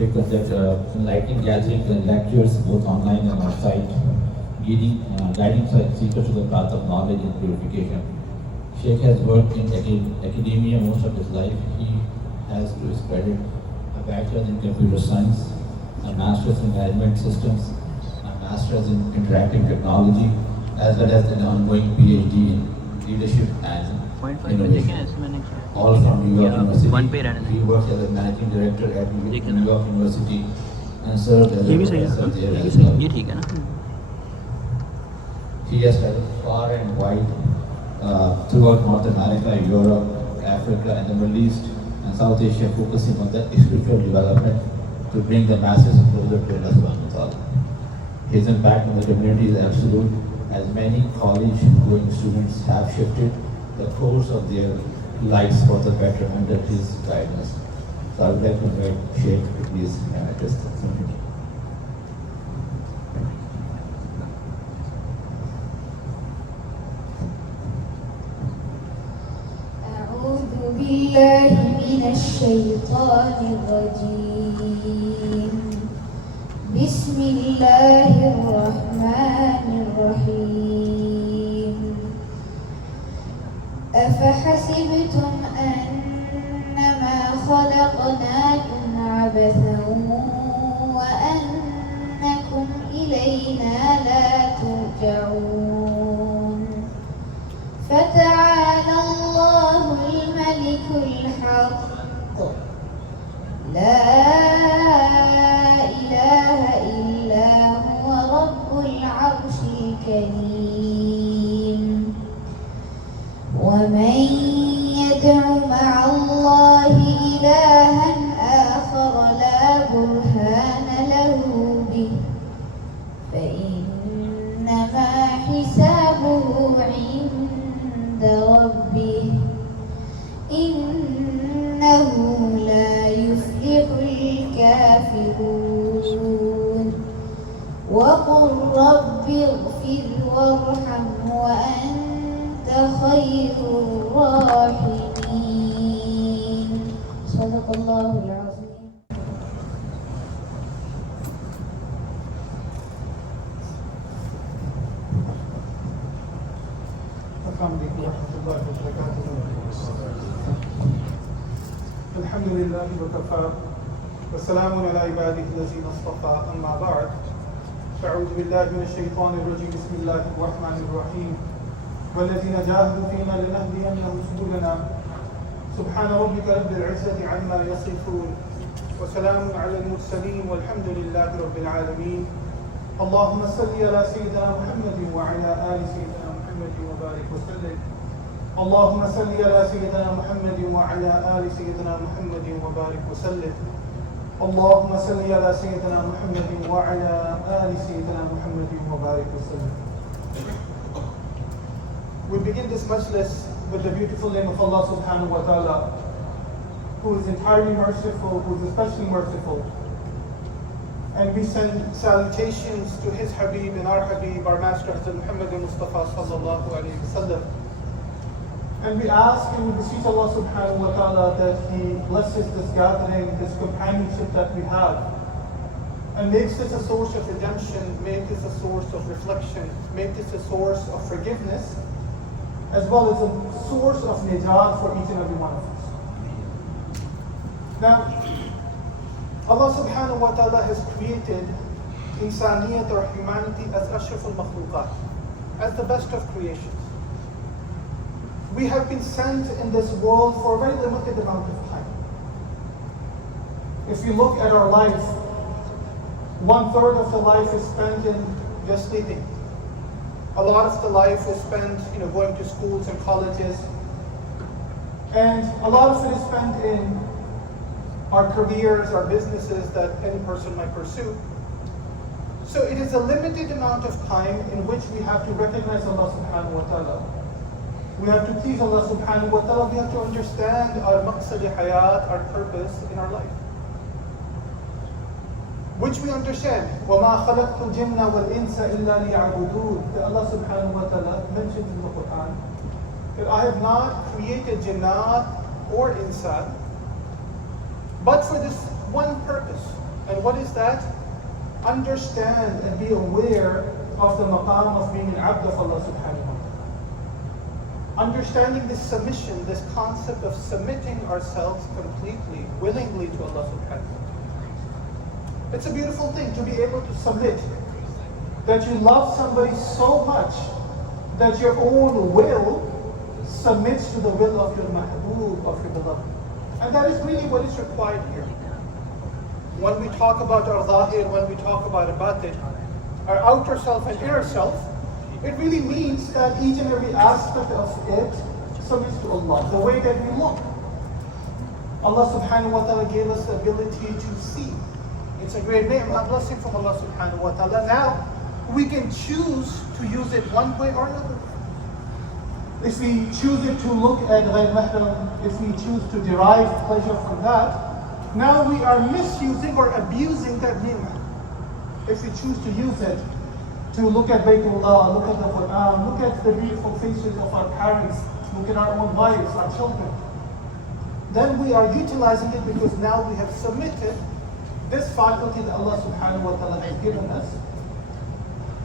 Shaykh conduct enlightening gatherings and lectures both online and offsite, guiding seekers to the path of knowledge and purification. Shaykh has worked in academia most of his life. He has, to his credit, a bachelor's in computer science, a master's in management systems, a master's in interactive technology, as well as an ongoing PhD in leadership and innovation. All from New York University. He worked as a managing director at New York University and served as a professor there as well. He has traveled far and wide throughout North America, Europe, Africa, and the Middle East and South Asia, focusing on the spiritual development to bring the masses closer to Allah subhanahu wa ta'ala. His impact on the community is absolute, as many college-going students have shifted the course of their lives for the better under his guidance. So I would like to invite Shaykh to please address the community. أعوذ بالله من الشيطان الرجيم. بسم الله الرحمن الرحيم. أفحسبتم أنما خلقناكم عبثا وأنكم إلينا لا ترجعون فتعالى الله الملك الحق لا إله إلا هو رب العرش الكريم. ومن يدع مع الله إلها آخر لا برهان له به فإنما حسابه عند ربه إنه لا يفلح الكافرون. وقل رب اغفر وارحم وأنت خير الراحمين. صدق الله العظيم. السلام عليكم ورحمة الله وبركاته. الحمد لله وكفى وسلام على عباده الذين اصطفى. أما بعد، فأعوذ بالله من الشيطان الرجيم. بسم الله الرحمن الرحيم. والذين جاهدوا فينا لنهدينهم سبلنا. سبحان ربك رب العزة عما يصفون وسلام على المرسلين والحمد لله رب العالمين. اللهم صل على سيدنا محمد وعلى آل سيدنا محمد وبارك وسلم. اللهم صل على سيدنا محمد وعلى آل سيدنا محمد وبارك وسلم. اللهم صل على سيدنا محمد وعلى آل سيدنا محمد وبارك وسلم. We begin this majlis with the beautiful name of Allah subhanahu wa ta'ala, who is entirely merciful, who is especially merciful. And we send salutations to his Habib and our Habib, our Master Hazrat Muhammad Mustafa sallallahu alayhi wa sallam. And we ask and we beseech Allah subhanahu wa ta'ala that He blesses this gathering, this companionship that we have, and makes this a source of redemption, make this a source of reflection, make this a source of forgiveness, as well as a source of najat for each and every one of us. Now, Allah subhanahu wa ta'ala has created insaniyat or humanity as ashraf al-makhluqat, as the best of creations. We have been sent in this world for a very limited amount of time. If you look at our life, 1/3 of the life is spent in just sleeping. A lot of the life is spent, going to schools and colleges. And a lot of it is spent in our careers, our businesses that any person might pursue. So it is a limited amount of time in which we have to recognize Allah subhanahu wa ta'ala. We have to please Allah subhanahu wa ta'ala. We have to understand our maqsad hayat, our purpose in our life. Which we understand. وَمَا خَلَقْتُ الْجِنَّ وَالْإِنسَ إِلَّا لِيَعْبُدُونَ. That Allah subhanahu wa ta'ala mentioned in the Quran that I have not created jinnat or insan but for this one purpose, And what is that? Understand and be aware of the maqam of being an abd of Allah subhanahu wa ta'ala. Understanding this submission, this concept of submitting ourselves completely, willingly to Allah subhanahu wa ta'ala. It's a beautiful thing to be able to submit. That you love somebody so much that your own will submits to the will of your mahboob, of your beloved. And that is really what is required here. When we talk about our zahir, when we talk about our batin, our outer self and inner self, it really means that each and every aspect of it submits to Allah. The way that we look. Allah subhanahu wa ta'ala gave us the ability to see. It's a great ni'mah, a blessing from Allah subhanahu wa ta'ala. Now, we can choose to use it one way or another. If we choose it to look at ghayr mahram, if we choose to derive pleasure from that, now we are misusing or abusing that ni'mah. If we choose to use it to look at Baytullah, look at the Quran, look at the beautiful faces of our parents, look at our own wives, our children, then we are utilizing it because now we have submitted this faculty that Allah subhanahu wa ta'ala has given us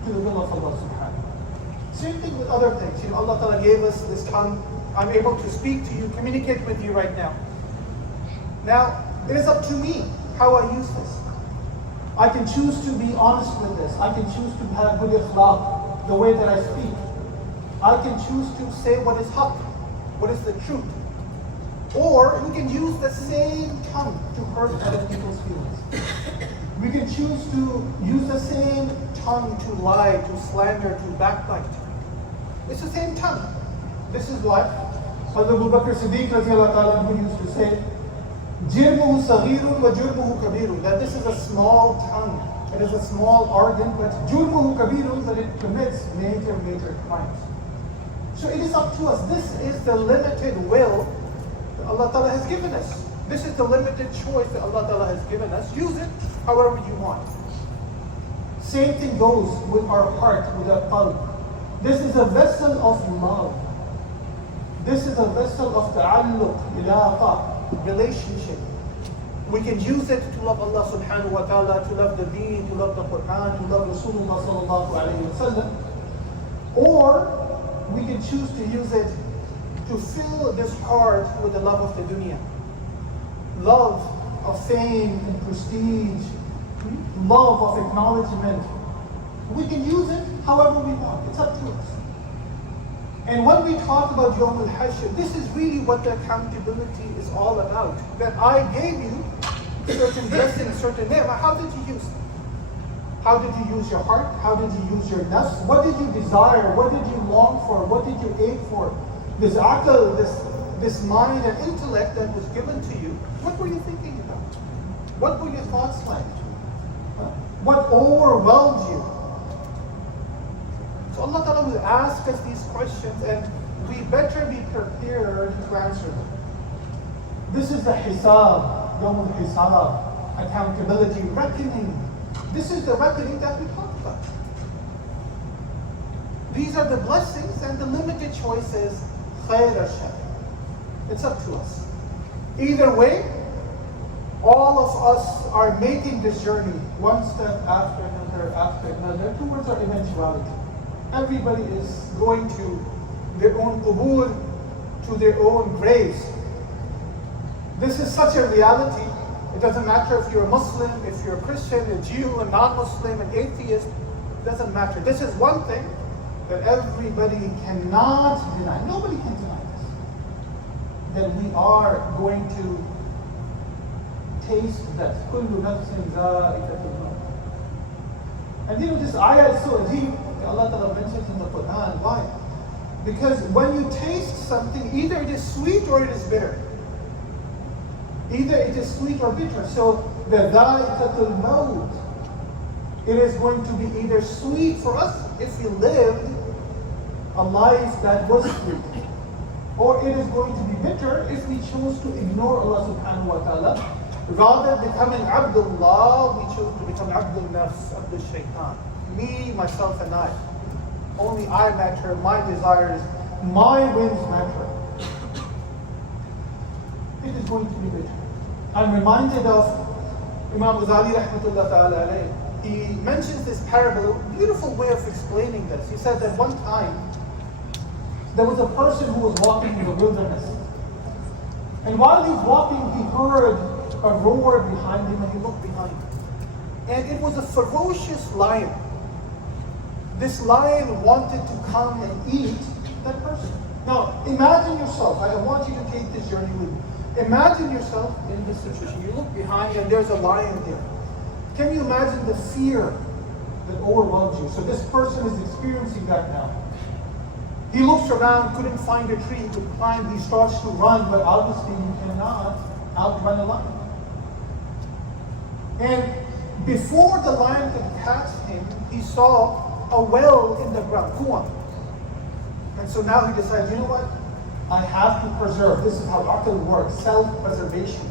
to the will of Allah subhanahu wa ta'ala. Same thing with other things. Allah ta'ala gave us this tongue. I'm able to speak to you, communicate with you right now. Now, it is up to me how I use this. I can choose to be honest with this. I can choose to have good ikhlaq, the way that I speak. I can choose to say what is haqq, what is the truth. Or we can use the same tongue to hurt other people's feelings. We can choose to use the same tongue to lie, to slander, to backbite. It's the same tongue. This is what Hazrat Abu Bakr Siddiq used to say, جِرْمُهُ صَغِيرٌ وَجُرْمُهُ كَبِيرٌ, that this is a small tongue, it is a small organ, but جُرْمُهُ كَبِيرٌ, that it commits major crimes. So it is up to us. This is the limited will that Allah Ta'ala has given us. This is the limited choice that Allah Ta'ala has given us. Use it however you want. Same thing goes with our heart, with our qalb. This is a vessel of love. This is a vessel of ta'alluq, ilaqa, relationship. We can use it to love Allah subhanahu wa ta'ala, to love the deen, to love the Quran, to love Rasulullah sallallahu alayhi wa sallam. Or we can choose to use it to fill this heart with the love of the dunya. Love of fame and prestige, love of acknowledgement. We can use it however we want. It's up to us. And when we talk about Yawm al-Hashr, this is really what the accountability is all about. That I gave you certain blessings, certain ni'mah. How did you use it? How did you use your heart? How did you use your nafs? What did you desire? What did you long for? What did you aim for? This aql, this mind and intellect that was given to you, what were you thinking about? What were your thoughts like? What overwhelmed you? So Allah Ta'ala will ask us these questions and we better be prepared to answer them. This is the hisab, Yawm al-Hisab, accountability, reckoning. This is the reckoning that we talk about. These are the blessings and the limited choices, khair or shar. It's up to us. Either way, all of us are making this journey one step after another towards our eventuality. Everybody is going to their own qubur, to their own graves. This is such a reality. It doesn't matter if you're a Muslim, if you're a Christian, a Jew, a non-Muslim, an atheist. It doesn't matter. This is one thing that everybody cannot deny. Nobody can deny this. That we are going to taste that. كُلُّ نَفْسٍ ذَائِقَةُ الْمَوْتِ. And this ayah is so deep. Allah Ta'ala mentions in the Quran. Why? Because when you taste something, either it is sweet or it is bitter. Either it is sweet or bitter. So the dha'iqatul maut, it is going to be either sweet for us if we lived a life that was sweet, or it is going to be bitter if we choose to ignore Allah subhanahu wa ta'ala. Rather than becoming Abdullah, we choose to become Abdul Nafs, Abdul Shaitan. Me, myself, and I. Only I matter, my desires, my whims matter. It is going to be bitter. I'm reminded of Imam Ghazali rahmatullah ta'ala alayhi, he mentions this parable, a beautiful way of explaining this. He said that one time, there was a person who was walking in the wilderness. And while he's walking, he heard a roar behind him, and he looked behind. And it was a ferocious lion. This lion wanted to come and eat that person. Now, imagine yourself, I want you to take this journey with me. Imagine yourself in this situation. You look behind you and there's a lion there. Can you imagine the fear that overwhelms you? So this person is experiencing that now. He looks around, couldn't find a tree, could climb, he starts to run, but obviously you cannot outrun a lion. And before the lion could catch him, he saw a well in the ground, kuwan. And so now he decides, you know what? I have to preserve. This is how aql works, self-preservation.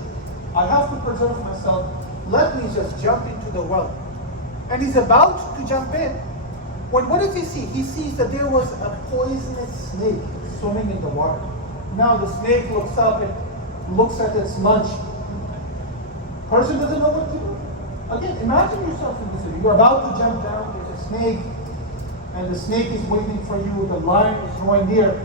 I have to preserve myself. Let me just jump into the well. And he's about to jump in, when what does he see? He sees that there was a poisonous snake swimming in the water. Now the snake looks up and looks at its lunch. Person doesn't know what to do. Again, imagine yourself in this situation. You're about to jump down, there's a snake, and the snake is waiting for you, the lion is drawing near.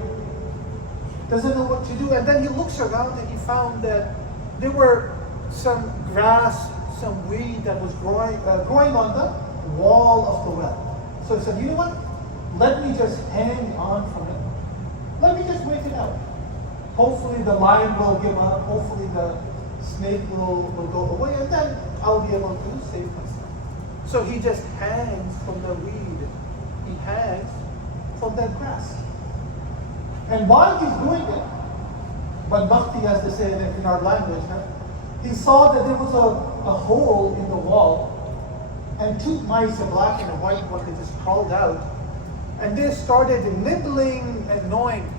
Doesn't know what to do, and then he looks around and he found that there were some grass, some weed that was growing on the wall of the well. So he said, you know what? Let me just hang on from it. Let me just wait it out. Hopefully the lion will give up. Hopefully the snake will go away, and then I'll be able to save myself. So he just hangs from the weed. He hangs from that grass. And while he's doing it, but bhakti, as they say in our language, he saw that there was a hole in the wall, and two mice, a black and a white one, they just crawled out, and they started nibbling and gnawing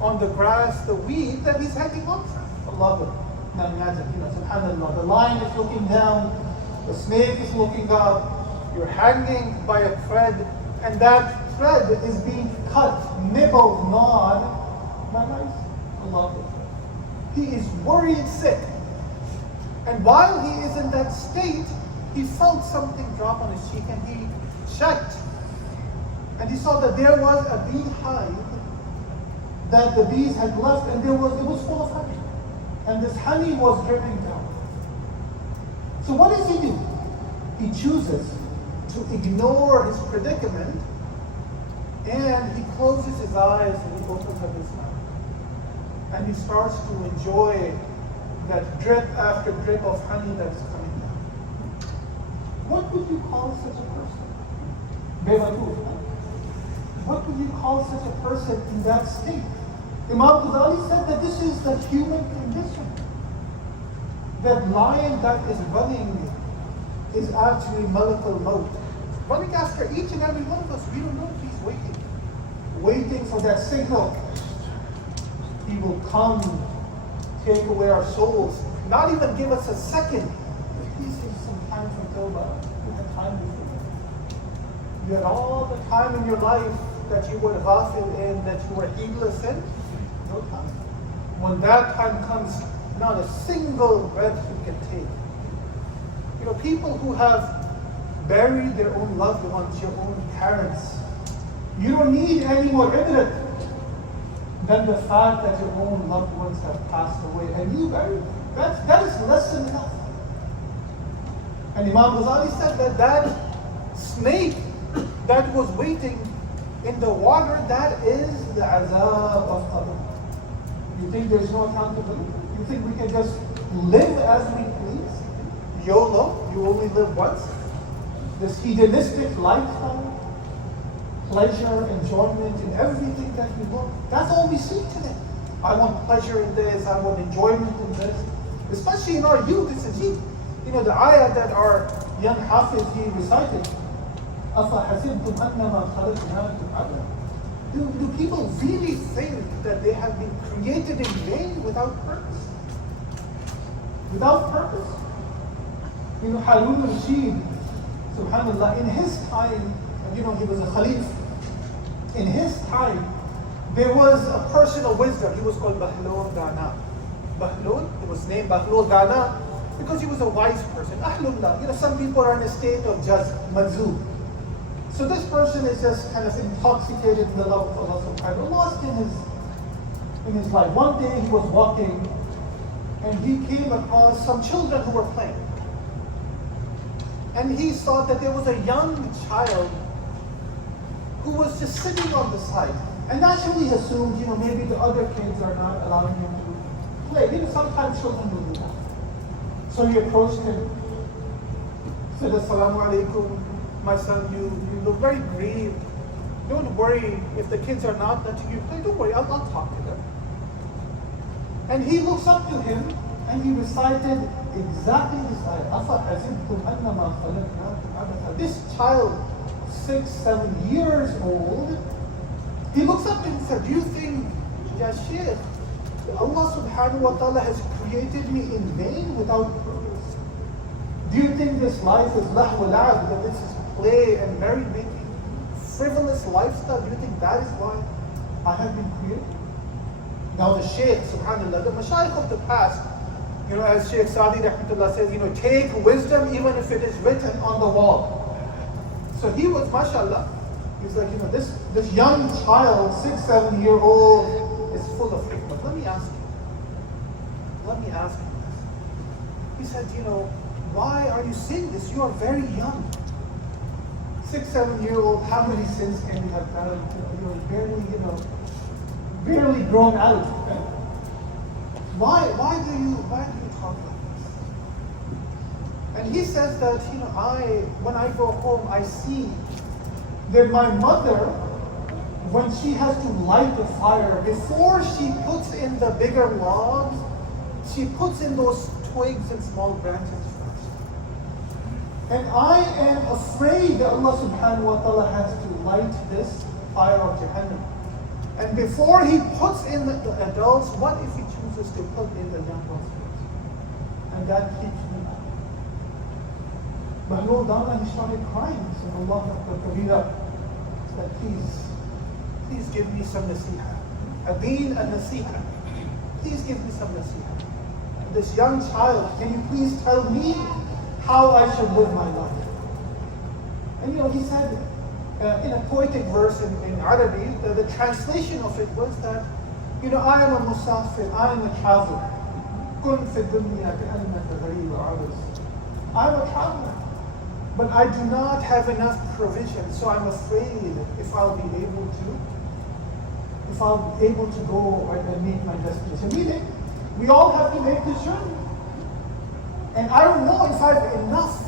on the grass, the weed that he's hanging on from. Allah. Now imagine, subhanAllah, the lion is looking down, the snake is looking up, you're hanging by a thread, and that thread is being cut, nibbled, gnawed by mice. Allah. He is worried sick. And while he is in that state, he felt something drop on his cheek and he checked. And he saw that there was a beehive that the bees had left, and it was full of honey. And this honey was dripping down. So what does he do? He chooses to ignore his predicament, and he closes his eyes and he opens up his mouth. And he starts to enjoy that drip after drip of honey that is coming down. What would you call such a person? What would you call such a person in that state? Imam Ghazali said that this is the human condition. That lion that is running is actually Malakul Maut. Running after each and every one of us. We don't know if he's waiting for that signal. He will come, take away our souls, not even give us a second. Please take some time for Tawbah. You had time before. You had all the time in your life that you were ghafil in, that you were heedless in. No time. When that time comes, not a single breath you can take. People who have buried their own loved ones, your own parents, you don't need any more ibrat than the fact that your own loved ones have passed away and you buried them. That is less than enough. And Imam Ghazali said that snake that was waiting in the water, that is the azab of qabr. You think there's no accountability? You think we can just live as we please? YOLO, you only live once? This hedonistic lifestyle, pleasure, enjoyment in everything that we want. That's all we seek today. I want pleasure in this, I want enjoyment in this. Especially in our youth, it's a deep. The ayah that our young Hafiz, he recited, أَفَحَسِبْتُمْ أَنَّمَا خَلَقْنَاكُمْ عَبَثًا. Do people really think that they have been created in vain without purpose? Without purpose? Harun al-Rashid, subhanAllah, in his time, he was a Khalif. In his time, there was a person of wisdom. He was called Bahlul Dana. Bahlul, it was named Bahlul Dana. because he was a wise person. Ahlullah. Some people are in a state of just majzub. So this person is just kind of intoxicated in the love of Allah subhanahu wa ta'ala, lost in his life. One day he was walking and he came across some children who were playing. And he saw that there was a young child who was just sitting on the side. And naturally he assumed, maybe the other kids are not allowing him to play. Sometimes children will do that. So he approached him, said, "Assalamu alaikum. My son, you look very grieved. Don't worry if the kids are not letting you play. Don't worry, I'll talk to them." And he looks up to him and he recited exactly this ayah. أَفَحَسِبْتُمْ أَنَّمَا خَلَقْنَاكُمْ عَبَثًا. This child, 6, 7 years old, he looks up and said, "Do you think, Ya Shaykh, Allah subhanahu wa ta'ala has created me in vain without purpose? Do you think this life is lahu wa la'ab, that this is play and merry-making, frivolous lifestyle? Do you think that is why I have been created?" Now the Shaykh, subhanAllah, the Mashaykh of the past, as Shaykh Sadi rahmatullah says, take wisdom even if it is written on the wall. So he was, mashallah, he's like, this young child, 6, 7-year-old, is full of hikmah. Let me ask you this. He said, why are you saying this? You are very young. 6, 7-year-old, how many sins can you have done? You are barely grown out. Why do you talk like this? And he says that, when I go home, I see that my mother, when she has to light the fire, before she puts in the bigger logs, she puts in those twigs and small branches first. And I am afraid that Allah subhanahu wa ta'ala has to light this fire of Jahannam. And before he puts in the adults, what if he chooses to put in the young ones first? And that keeps me out. But no, Dana, he started crying. He said, Allah Kabira, that please give me some nasiha. Adeen and nasiha. Please give me some nasiha. This young child, can you please tell me how I should live my life? And he said, in a poetic verse in Arabic, the translation of it was that, I am a musafir, I am a traveler. Kun fi dunya ka'annaka gharib abis. I'm a traveler, but I do not have enough provision, so I'm afraid if I'll be able to go and meet my destination. Meaning, we all have to make this journey. And I don't know if I have enough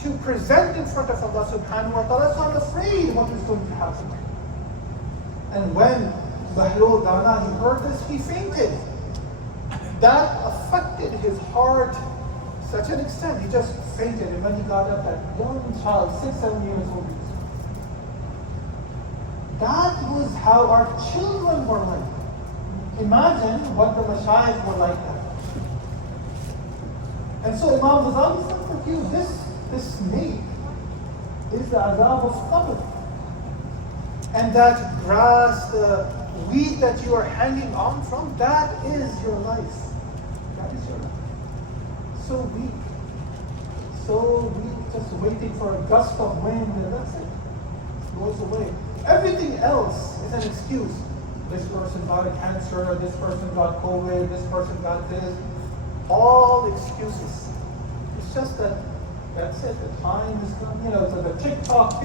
to present in front of Allah subhanahu wa ta'ala, so I'm afraid what is going to happen. And when Bahlul Dana, he heard this, he fainted. That affected his heart such an extent, he just fainted. And when he got up, that young child, 6, 7 years old, that was how our children were like. Imagine what the Mashayikh were like that. And so Imam Ghazali said, for you, this snake is the azab of qabr. And that grass, the wheat that you are hanging on from, that is your life. That is your life. So weak, just waiting for a gust of wind, and that's it. It goes away. Everything else is an excuse. This person got a cancer, this person got COVID, this person got this. All excuses. It's just that's it. The time is come. So the TikTok.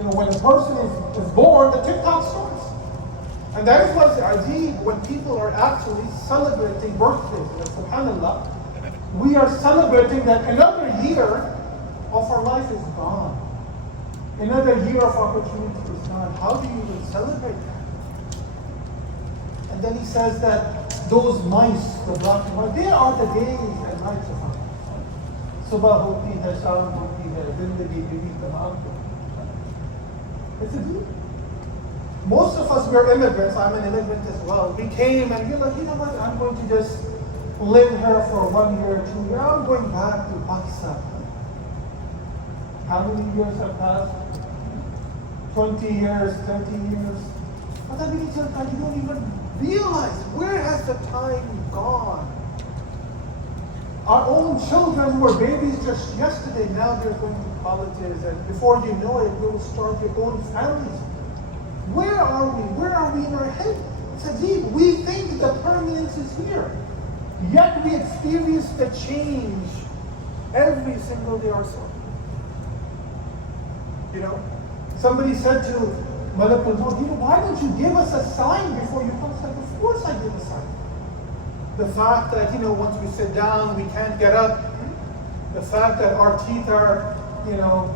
When a person is born, the TikTok starts. And that is what's ajib when people are actually celebrating birthdays. SubhanAllah, we are celebrating that another year of our life is gone. Another year of opportunity is gone. How do you even celebrate that? And then he says that those mice, the black and white, they are the days and nights of our life. Subah hoti hai, shaam hoti hai, zindagi bidi tamam. It's a deal. Most of us, we are immigrants. I'm an immigrant as well. We came and we're like, what? I'm going to just live here for 1 year, 2 years. I'm going back to Pakistan. How many years have passed? 20 years, 30 years. But that means you don't even realize, where has the time gone? Our own children who were babies just yesterday, now they're going to colleges, and before you know it, you will start your own families. Where are we? Where are we in our head? Sajib, we think the permanence is here. Yet we experience the change every single day ourselves. You know, somebody said to Malakul Maut, why don't you give us a sign before you come? Like, of course I give a sign. The fact that, once we sit down, we can't get up. The fact that our teeth are,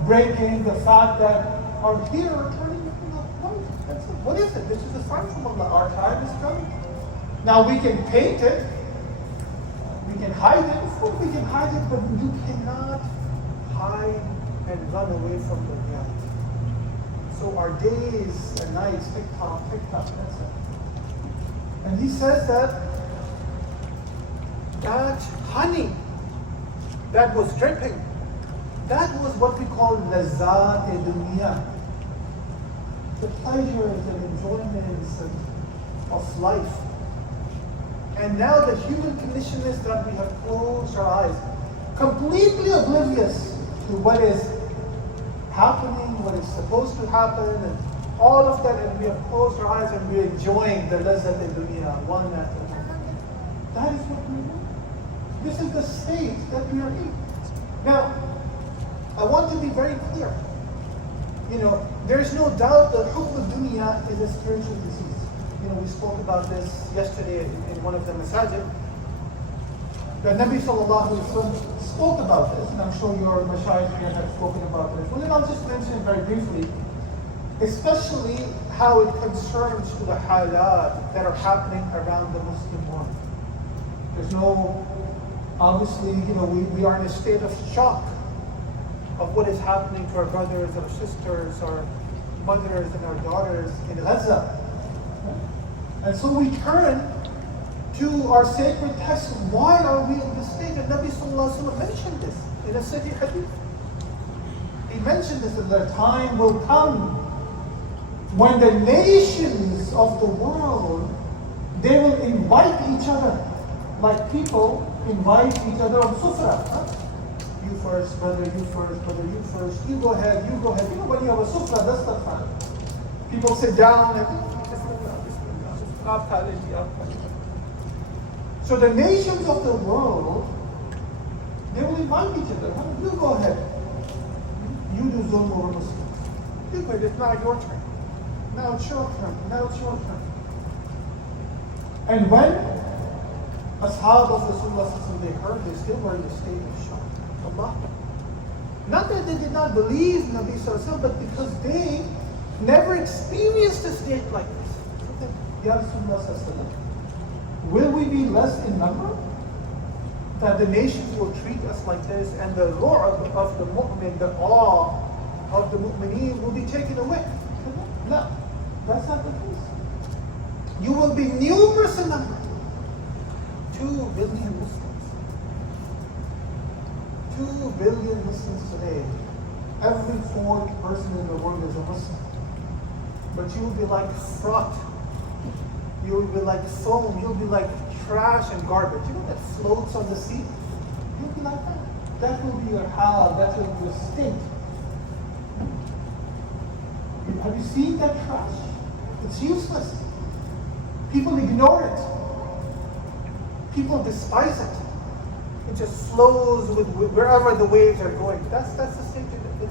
breaking. The fact that our hair are turning white. That's it. What is it? This is a sign from Allah. Our time is coming. Now we can paint it. We can hide it. Of course we can hide it, but you cannot hide and run away from the reality. So our days and nights, tick-tock, that's it. And he says that honey that was dripping, that was what we call lazat dunya, the pleasures and enjoyments of life. And now the human condition is that we have closed our eyes, completely oblivious to what is happening, what is supposed to happen, and all of that, and we have closed our eyes and we're enjoying the lazat dunya one after another. That is what we do. This is the state that we are in. Now, I want to be very clear. There is no doubt that hubb al-dunya is a spiritual disease. We spoke about this yesterday in one of the masajid. The Nabi sallallahu alaihi wasallam spoke about this, and I'm sure your mashayikh here have spoken about this. Well, then I'll just mention it very briefly, especially how it concerns to the halat that are happening around the Muslim world. There's no, obviously, we are in a state of shock of what is happening to our brothers, our sisters, our mothers, and our daughters in Gaza. And so we turn to our sacred text. Why are we in this state? And Nabi sallallahu alaihi wasallam mentioned this in a Sahih hadith. He mentioned this, that the time will come when the nations of the world, they will invite each other like people invite each other on sufra. You first, brother, you first, brother, you first. You go ahead, you go ahead. When you have a sufra, that's the time. People sit down and so the nations of the world, they will invite each other. You go ahead. You do zulm over Muslims. You go ahead. It's not your turn. Now it's your turn. Now it's your turn. And when Ashab of Rasulullah, they heard, they still were in a state of shock. Allah. Not that they did not believe Nabi Sallallahu, but because they never experienced a state like this. Ya Rasulullah, will we be less in number? That the nations will treat us like this, and the ru'b of the mu'min, the awe of the mu'mineen will be taken away. No, that's not the case. You will be numerous in number. 2 billion Muslims. 2 billion Muslims today. Every 4th person in the world is a Muslim. But you will be like froth. You will be like foam. You'll be like trash and garbage. You know that floats on the sea? You'll be like that. That will be your hal. That will be your state. Have you seen that trash? It's useless. People ignore it. People despise it. It just flows with wherever the waves are going. That's the state of it.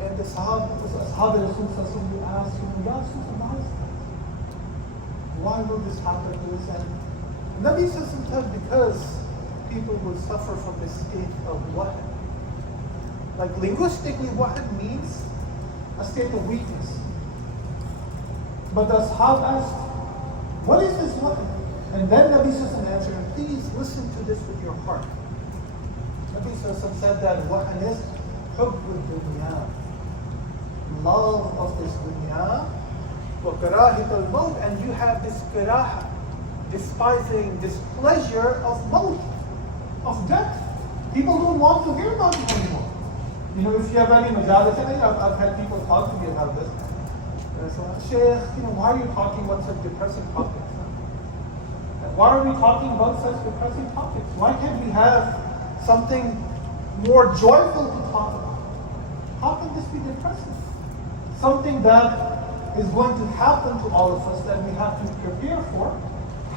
And the Sahaba Rasulullah asked him, Ya Rasulullah, why will this happen to us? And Nabi says sometimes because people will suffer from this state of wahd. Like linguistically, wahd means a state of weakness. But the Ashab asked, what is this wahd? And then Nabi Sallallahu answered, please listen to this with your heart. Nabi Sallallahu said that wahd is hubb al-dunya, love of this dunya, wa karahit al-maut, and you have this karaha, despising, displeasure of maut, of death. People don't want to hear about it anymore. If you have any majalis, I've had people talk to me about this. So, Shaykh, why are you talking about such depressing topics? Why are we talking about such depressing topics? Why can't we have something more joyful to talk about? How can this be depressing? Something that is going to happen to all of us that we have to prepare for.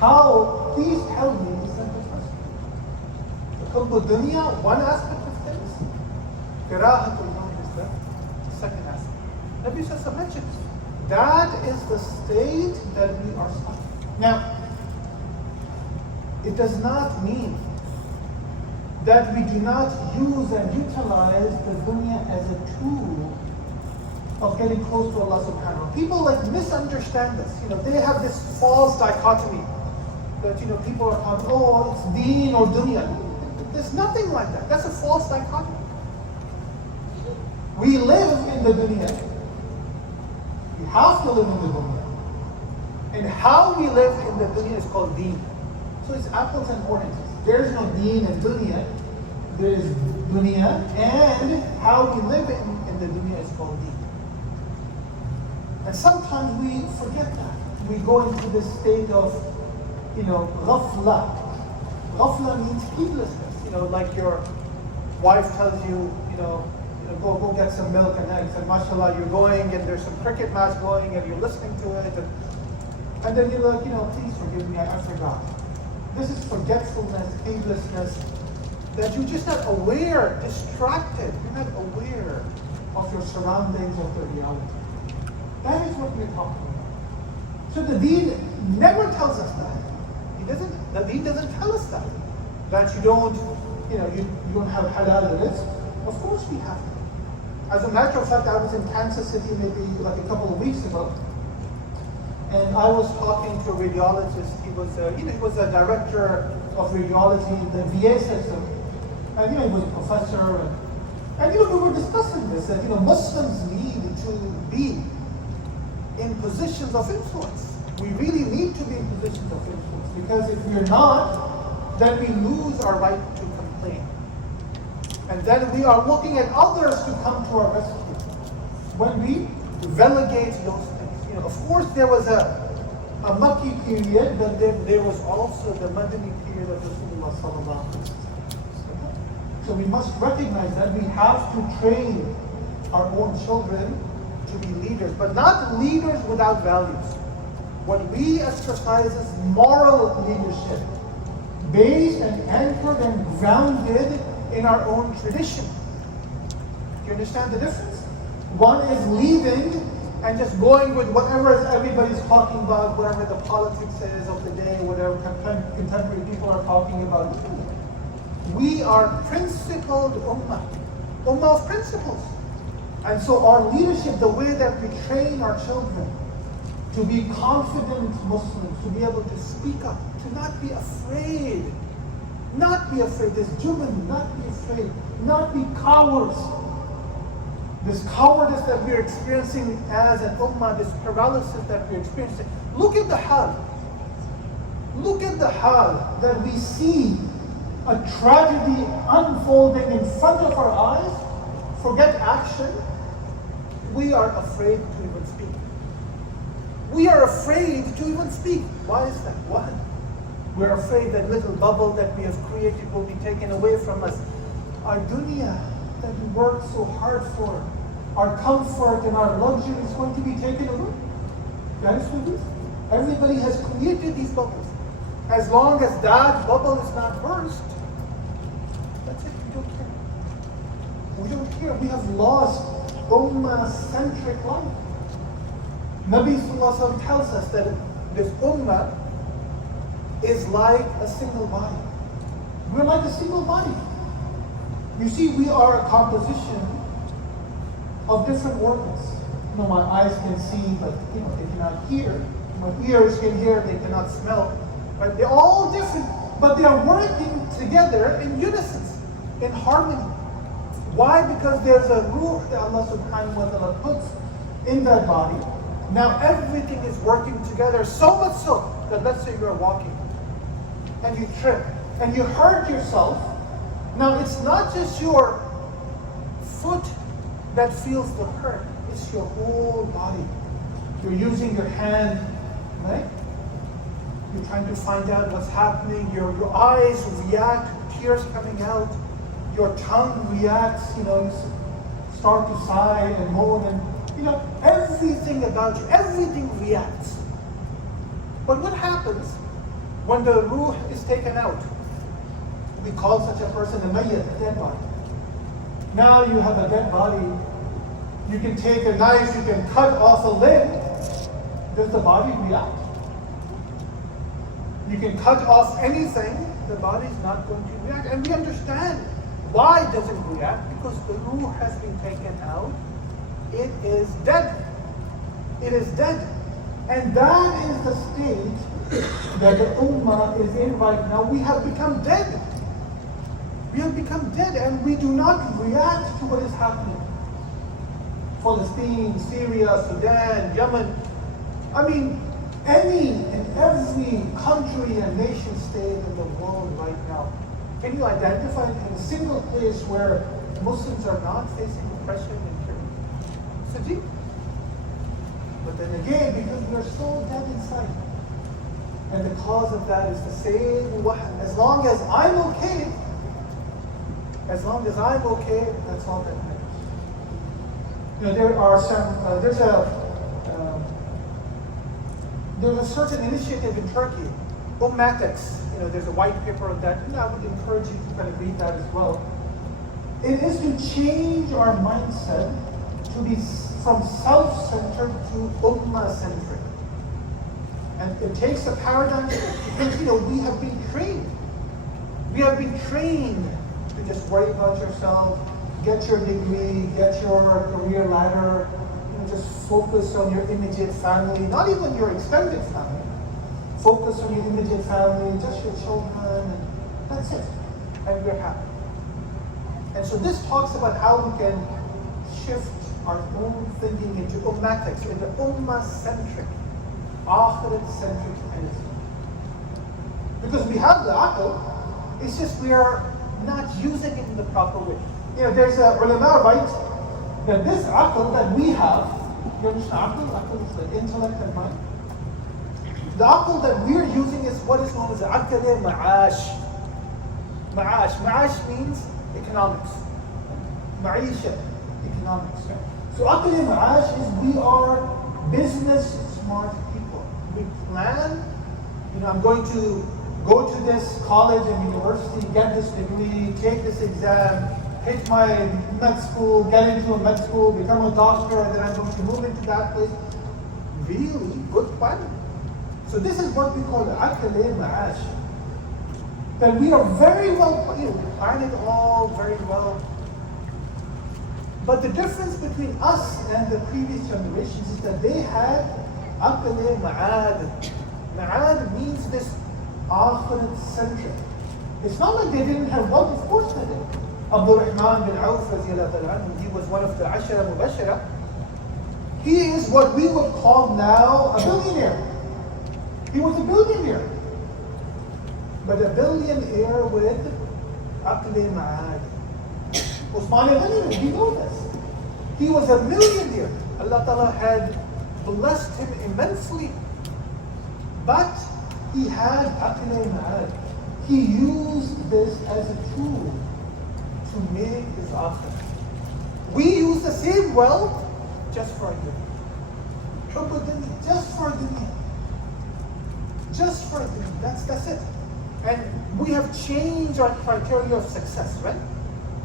How, please tell me, is that depressing? The Hubbu Dunya, one aspect of things. Karahatul Maut is the second aspect. Nabi Sallallahu mentions that is the state that we are stuck in. Now, it does not mean that we do not use and utilize the dunya as a tool of getting close to Allah subhanahu wa ta'ala. People misunderstand this. They have this false dichotomy that people are talking, oh, it's deen or dunya. There's nothing like that. That's a false dichotomy. We live in the dunya. We have to live in the dunya. And how we live in the dunya is called deen. So it's apples and oranges. There's no deen and dunya. There is dunya, and how we live in the dunya is called deen. And sometimes we forget that. We go into this state of, ghafla. Ghafla means heedlessness. Like your wife tells you, go get some milk and eggs, and mashallah, you're going, and there's some cricket match going, and you're listening to it, and then you're like, please forgive me, I forgot. This is forgetfulness, heedlessness, that you're just not aware, distracted. You're not aware of your surroundings, of the reality. That is what we're talking about. So the deen never tells us that. The deen doesn't tell us that you don't, you don't have halal rizq. Of course we have to. As a matter of fact, I was in Kansas City maybe a couple of weeks ago, and I was talking to a radiologist. He was a director of radiology in the VA system, and he was a professor. And we were discussing this that Muslims need to be in positions of influence. We really need to be in positions of influence, because if we're not, then we lose our right to complain. And then we are looking at others to come to our rescue. When we relegate those things. Of course there was a Makki period, but there was also the Madani period of Rasulullah sallallahu alaihi wasallam. So we must recognize that we have to train our own children to be leaders, but not leaders without values. What we exercise is moral leadership, based and anchored and grounded in our own tradition. Do you understand the difference? One is leading and just going with whatever everybody's talking about, whatever the politics is of the day, whatever contemporary people are talking about. We are principled ummah of principles. And so our leadership, the way that we train our children to be confident Muslims, to be able to speak up, to not be afraid, this jubn, not be afraid, not be cowards. This cowardice that we're experiencing as an ummah, this paralysis that we're experiencing. Look at the hal. Look at the hal that we see a tragedy unfolding in front of our eyes. Forget action. We are afraid to even speak. We are afraid to even speak. Why is that? Why? We're afraid that little bubble that we have created will be taken away from us. Our dunya that we work so hard for, our comfort and our luxury is going to be taken away. That is what it is. Everybody has created these bubbles. As long as that bubble is not burst, that's it, we don't care. We don't care. We have lost ummah-centric life. Nabi Sallallahu Alaihi Wasallam tells us that this ummah is like a single body. We're like a single body. You see, we are a composition of different organs. My eyes can see, but they cannot hear. My ears can hear, they cannot smell. Right? They're all different, but they are working together in unison, in harmony. Why? Because there's a ruh that Allah subhanahu wa ta'ala puts in that body. Now everything is working together, so much so that let's say you're walking and you trip and you hurt yourself. Now it's not just your foot that feels the hurt, it's your whole body. You're using your hand, right? You're trying to find out what's happening. Your eyes react to tears coming out. Your tongue reacts, you start to sigh and moan, and everything about you, everything reacts. But what happens when the ruh is taken out? We call such a person a mayyat, a dead body. Now you have a dead body. You can take a knife, you can cut off a limb. Does the body react? You can cut off anything, the body's not going to react. And we understand why it doesn't react, because the ruh has been taken out. It is dead. It is dead. And that is the state that the ummah is in right now. We have become dead. We have become dead, and we do not react to what is happening. Palestine, Syria, Sudan, Yemen. I mean, any and every country and nation state in the world right now. Can you identify in a single place where Muslims are not facing oppression and tyranny? Sadiq. But then again, because we're so dead inside, and the cause of that is the same. As long as I'm okay, that's all that matters. There are some. There's a certain initiative in Turkey, Ummatics. There's a white paper on that, and I would encourage you to kind of read that as well. It is to change our mindset to be from self-centered to ummah-centric. And it takes a paradigm because, we have been trained. We have been trained to just worry about yourself, get your degree, get your career ladder, just focus on your immediate family, not even your extended family. Focus on your immediate family, just your children, and that's it. And we're happy. And so this talks about how we can shift our own thinking into ummatics, into ummah-centric, akhirat-centric energy. Because we have the aql, it's just we are not using it in the proper way. There's a ulama writes that this aql that we have, you understand aql? Aql is the intellect and mind. The aql that we're using is what is known as aql ma'ash. Ma'ash means economics. Ma'isha, economics. So aql ma'ash is we are business smart people. We plan, I'm going to go to this college and university, get this degree, take this exam, hit my med school, get into a med school, become a doctor, and then I'm going to move into that place. Really good planning. So this is what we call the aql ma'ash. That we are very well, we plan it all very well. But the difference between us and the previous generations is that they had aql ma'ad. Ma'ad means this akhirat-centric. It's not like they didn't have wealth, of course they did. Abdul Rahman bin Auf, he was one of the Ashara Mubashara. He is what we would call now a billionaire. He was a billionaire. But a billionaire with aql ma'ad. Usman ibn, we know this. He was a millionaire. Allah Ta'ala had blessed him immensely. But he had aql ma'ad. He used this as a tool to make his akhirah. We use the same wealth just for dunya. Just for dunya. Just for dunya. That's it. And we have changed our criteria of success, right?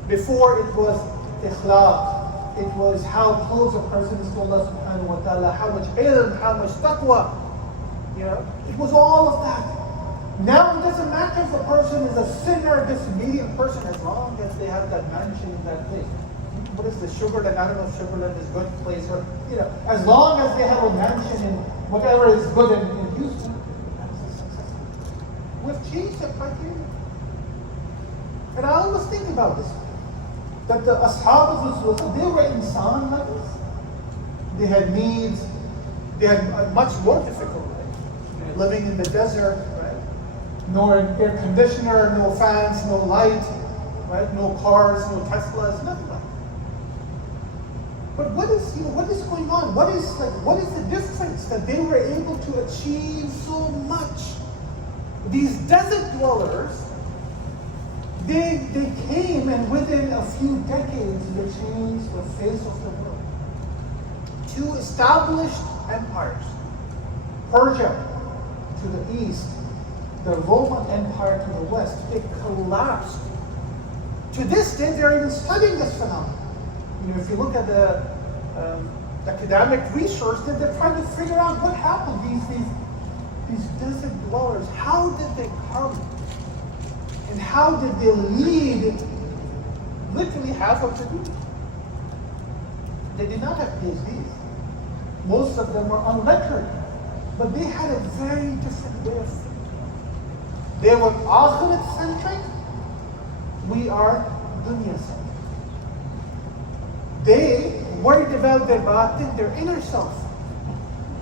Before it was ikhlaq, it was how close a person is to Allah subhanahu wa ta'ala, how much ilm, how much taqwa. It was all of that. Now it doesn't matter if a person is a sinner, disobedient person, as long as they have that mansion in that place. What is the Sugarland? I don't know if Sugarland is a good place, or as long as they have a mansion in whatever is good in Houston, that's a success. We've changed the criteria. And I always think about this. That the Ashab of Rasul, they were insan like us. They had needs. They had much more difficult, right? Living in the desert, right? No air conditioner, no fans, no light, right? No cars, no Teslas, nothing like that. But what is going on? What is the difference that they were able to achieve so much these desert dwellers, they came, and within a few decades they changed the face of the world. Two established empires, Persia to the east, the Roman Empire to the west, it collapsed. To this day, they're even studying this phenomenon. If you look at the academic research, they're trying to figure out what happened. These desert dwellers, how did they come? And how did they lead literally half of the duty? They did not have PhDs. Most of them were unlettered, but they had a very different way of thinking. They were akhirat-centric. We are dunya-centric. They worried about their batin, their inner self.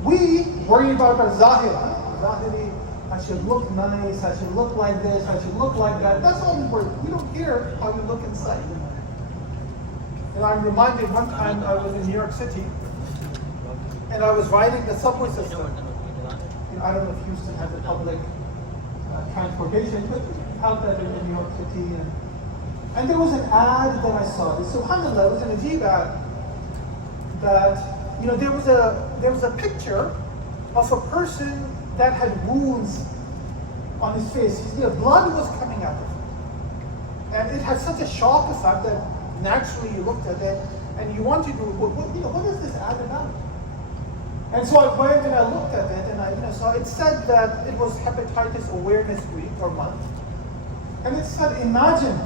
We worry about our zahir. Zahiri, I should look nice, I should look like this, I should look like that. That's all we worry. We don't care how you look inside. And I'm reminded one time I was in New York City and I was riding the subway system. I don't know if Houston has a public transportation, but we have that in New York City. And there was an ad that I saw. SubhanAllah, it was an Ajib ad that, there was a picture of a person that had wounds on his face. Blood was coming out of him. And it had such a shock effect that naturally you looked at it and you wanted to, what is this ad about? And so I went and I looked at it and I saw it said that it was Hepatitis Awareness Week or month. And it said, imagine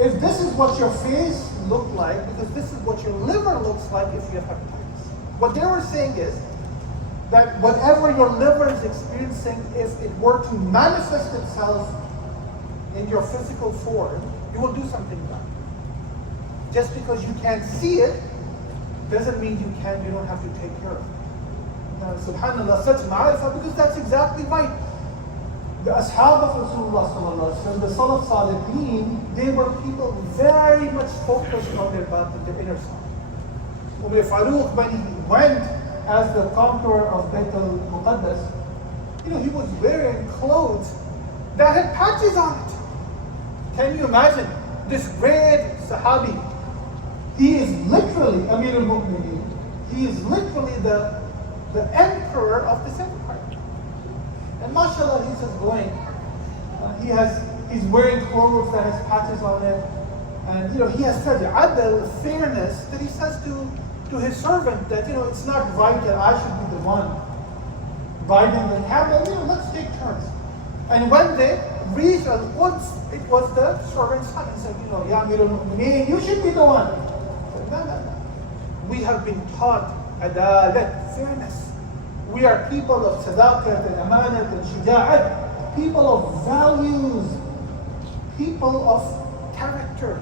if this is what your face looked like, because this is what your liver looks like if you have hepatitis. What they were saying is that whatever your liver is experiencing, if it were to manifest itself in your physical form, you will do something about it. Just because you can't see it doesn't mean you don't have to take care of it. SubhanAllah, such ma'rifah, because that's exactly right. The Ashab of Rasulullah, the Salaf Salihin, they were people very much focused on their batin, their inner self. Umar Farooq, when he went as the conqueror of Bayt al-Muqaddas, he was wearing clothes that had patches on it. Can you imagine? This great Sahabi, he is literally Amir al-Mu'mineen. He is literally the emperor of this empire. And mashallah, he's just going. He's wearing clothes that has patches on it. And he has such adl, fairness, that he says to his servant that it's not right that I should be the one riding the camel. Let's take turns. And when they reached once, it was the servant's son. He said, Ya Amir al-Mu'mineen, you should be the one. He said, no. We have been taught adalat, fairness. We are people of sadaqat and amanat and shuja'at, people of values, people of character.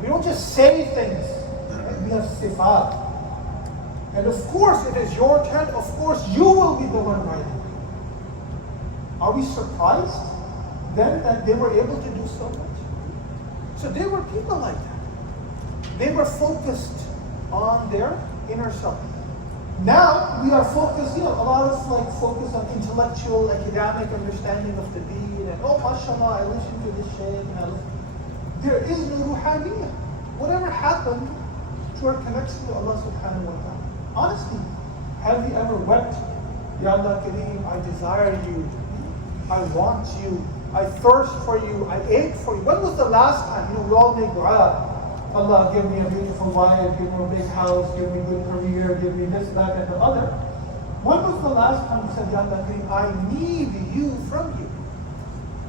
We don't just say things, we have sifat. And of course it is your turn, of course you will be the one writing. Are we surprised then that they were able to do so much? So they were people like that. They were focused on their inner self. Now we are focused, a lot of us focus on intellectual, academic understanding of the deen, and mashallah, I listen to this shaykh, there is no ruhaniyah. Whatever happened to our connection to Allah subhanahu wa ta'ala? Honestly, have you ever wept? Ya Allah Kareem, I desire you, I want you, I thirst for you, I ache for you. When was the last time? We all make dua. Allah, give me a beautiful wife, give me a big house, give me a good career, give me this, that, and the other. When was the last time you said, Ya Allah, I need you from you.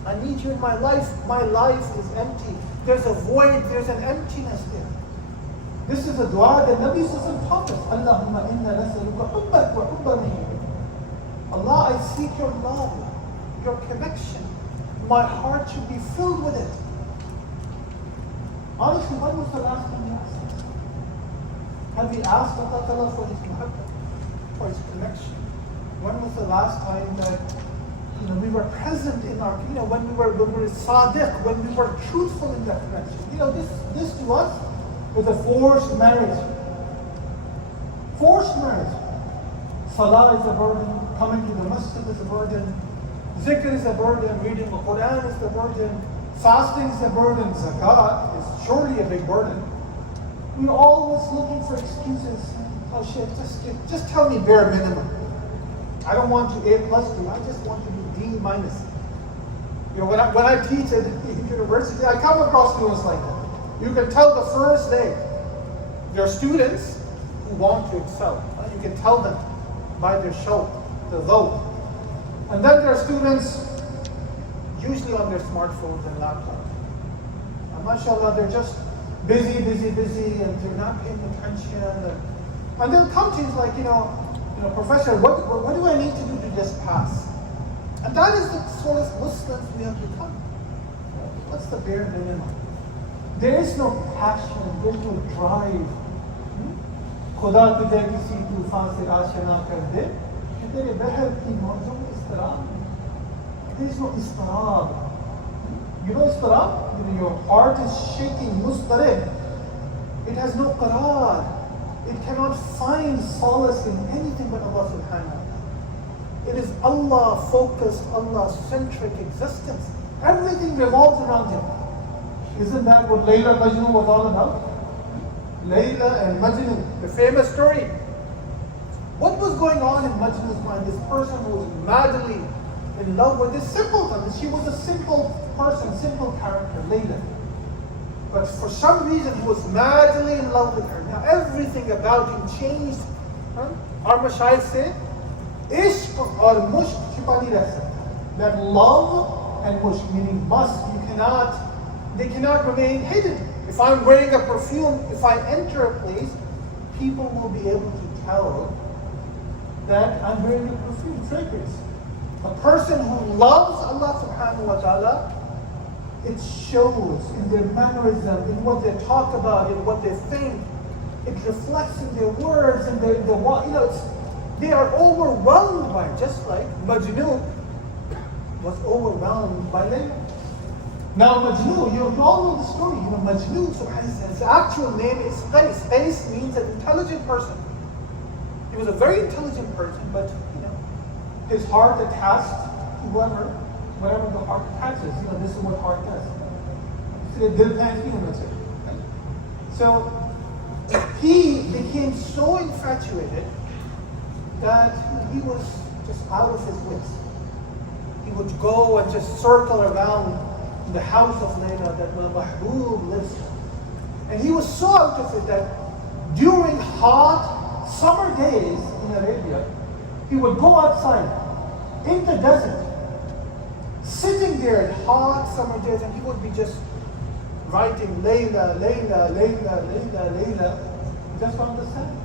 I need you in my life. My life is empty. There's a void, there's an emptiness there. This is a dua that Nabi Sallallahu taught us. Allahumma inna nasaluka hubbak wa hubba man yuhibbuk. Allah, I seek your love, your connection. My heart should be filled with it. Honestly, when was the last time you asked this? Have we asked Allah Ta'ala for His muhabbat, for His connection? When was the last time that we were present in our, when we were sadiq, when we were truthful in that connection? This to us was a forced marriage. Forced marriage. Salah is a burden, coming to the masjid is a burden, Zikr is a burden, reading the Quran is the burden, fasting is a burden, zakat is surely a big burden. We're always looking for excuses. Oh shit, just tell me bare minimum. I don't want to A plus do, I just want to be D minus. You know, when I teach at university, I come across students like that. You can tell the first day, there are students who want to excel. You can tell them by their show, the though. And then there are students usually on their smartphones and laptops. And mashallah, they're just busy, and they're not paying attention. And they'll come to you like, Professor, what do I need to do to just pass? And that is the sort of Muslims we have become. What's the bare minimum? There is no passion, there's no drive. खुदा तुझे किसी तूफान से आशना कर दे कि तेरे बहर की मौजों में इस्तराब. There is no istarab. You know istarab? Your heart is shaking, mustarib. It has no qarar. It cannot find solace in anything but Allah subhanahu wa ta'ala. It is Allah focused, Allah centric existence. Everything revolves around Him. Isn't that what Layla Majnun was all about? Layla and Majnun, the famous story. What was going on in Majnun's mind? This person who was madly in love with this simpleton. She was a simple person, simple character, Layla. But for some reason, he was madly in love with her. Now everything about him changed. Our Mashaykh say, Ishq or mushq छिपा नहीं रह सकता. That love and mushq, meaning must, they cannot remain hidden. If I'm wearing a perfume, if I enter a place, people will be able to tell that I'm wearing a perfume, fragrance. A person who loves Allah subhanahu wa ta'ala, it shows in their mannerism, in what they talk about, in what they think. It reflects in their words and they are overwhelmed by it, just like Majnun was overwhelmed by Layla. Now Majnun, you all know the story. Majnun, his actual name is Shaykh. Shaykh means an intelligent person. He was a very intelligent person, but his heart attached to wherever the heart attaches. This is what heart does. So he became so infatuated that he was just out of his wits. He would go and just circle around the house of Layla that Mahbub lives in. And he was so out of it that during hot summer days in Arabia, he would go outside in the desert, sitting there in hot summer days, and he would be just writing Layla, Layla, Layla, Layla, Layla, just on the sand.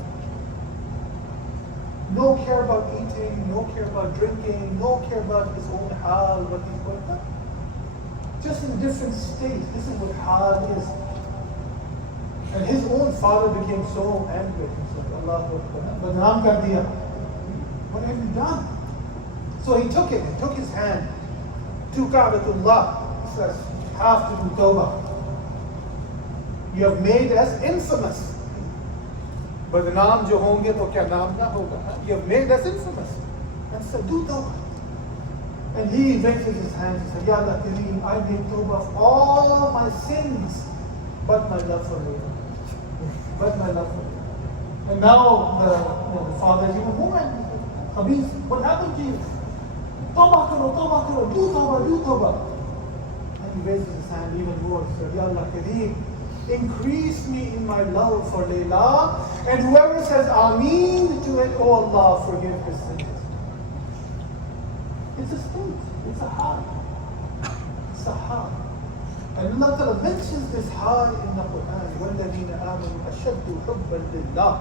No care about eating, no care about drinking, no care about his own hal, what he's going on. Just in different states. This is what hal is. And his own father became so angry. He said, Allah Badnaam kar diya. What have you done? So he took his hand to Ka'batullah. He says, you have to do tawbah. You have made us infamous. Badnaam jo honge to kya naam na hoga. You have made us infamous. And said, do tawbah. And he raises his hands and said, Ya Allah Kareem, I made tawbah of all my sins, but my love for you. But my love for you. And now the father is even more angry. Khabis, what happened to you? Tawbah karo, do tawbah. And he raises his hand even more. He said, Ya Allah Kareem, increase me in my love for Layla, and whoever says Ameen to it, oh Allah, forgive his sins. It's a state, it's a hal. It's a hal. And Allah Ta'ala mentions this hal in the Quran. وَالَّذِينَ آمَنُوا أَشَدُّ حُبًّا لِلَّهِ.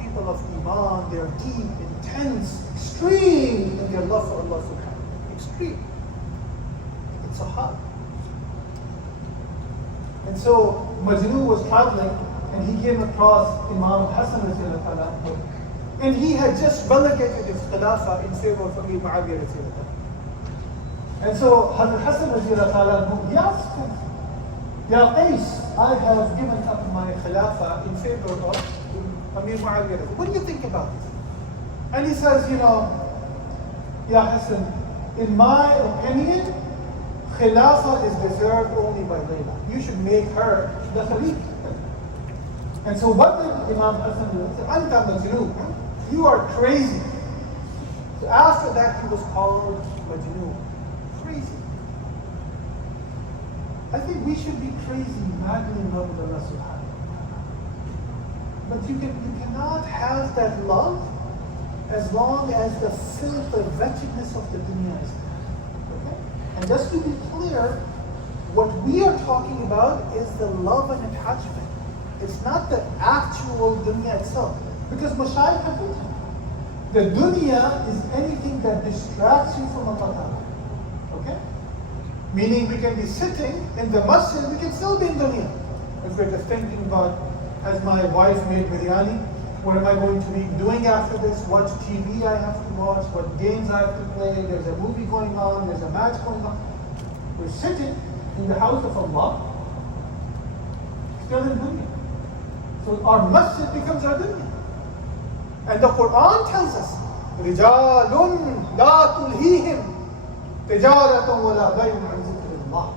People of Iman, they are deep, intense, extreme in their love for Allah subhanahu wa ta'ala. Extreme. It's a hal. And so Majnun was traveling and he came across Imam Hassan radiallahu ta'ala, and he had just relegated his khilafah in favor of Amir Muawiyah radiallahu ta'ala. And so Hazrat Hassan radiallahu ta'ala, he asked him, Ya Qais, I have given up my khilafah in favor of Amir Muawiyah. What do you think about this? And he says, Ya Hassan, In my opinion, Khilafah is deserved only by Layla. You should make her the Khalifa. And so what did Imam Hassan do? He said, Anta Majnun. You are crazy. So after that he was called Majnun. Crazy. I think we should be crazy, madly in love with Allah subhanahu wa ta'ala. But you cannot have that love as long as the filth, the wretchedness of the dunya is there. Okay? And just to be clear, what we are talking about is the love and attachment. It's not the actual dunya itself. Because Mashaykh have written, the dunya is anything that distracts you from Allah Ta'ala. Okay? Meaning we can be sitting in the masjid, we can still be in dunya. If we're just thinking about, has my wife made biryani? What am I going to be doing after this? What TV I have to watch? What games I have to play? There's a movie going on, there's a match going on. We're sitting in the house of Allah, still in dunya. So our masjid becomes our dunya. And the Quran tells us, رِجَالٌ لَا تُلْهِيهِمْ تِجَارَةٌ وَلَا بَيْعٌ عَنْ ذِكْرِ اللَّهِ.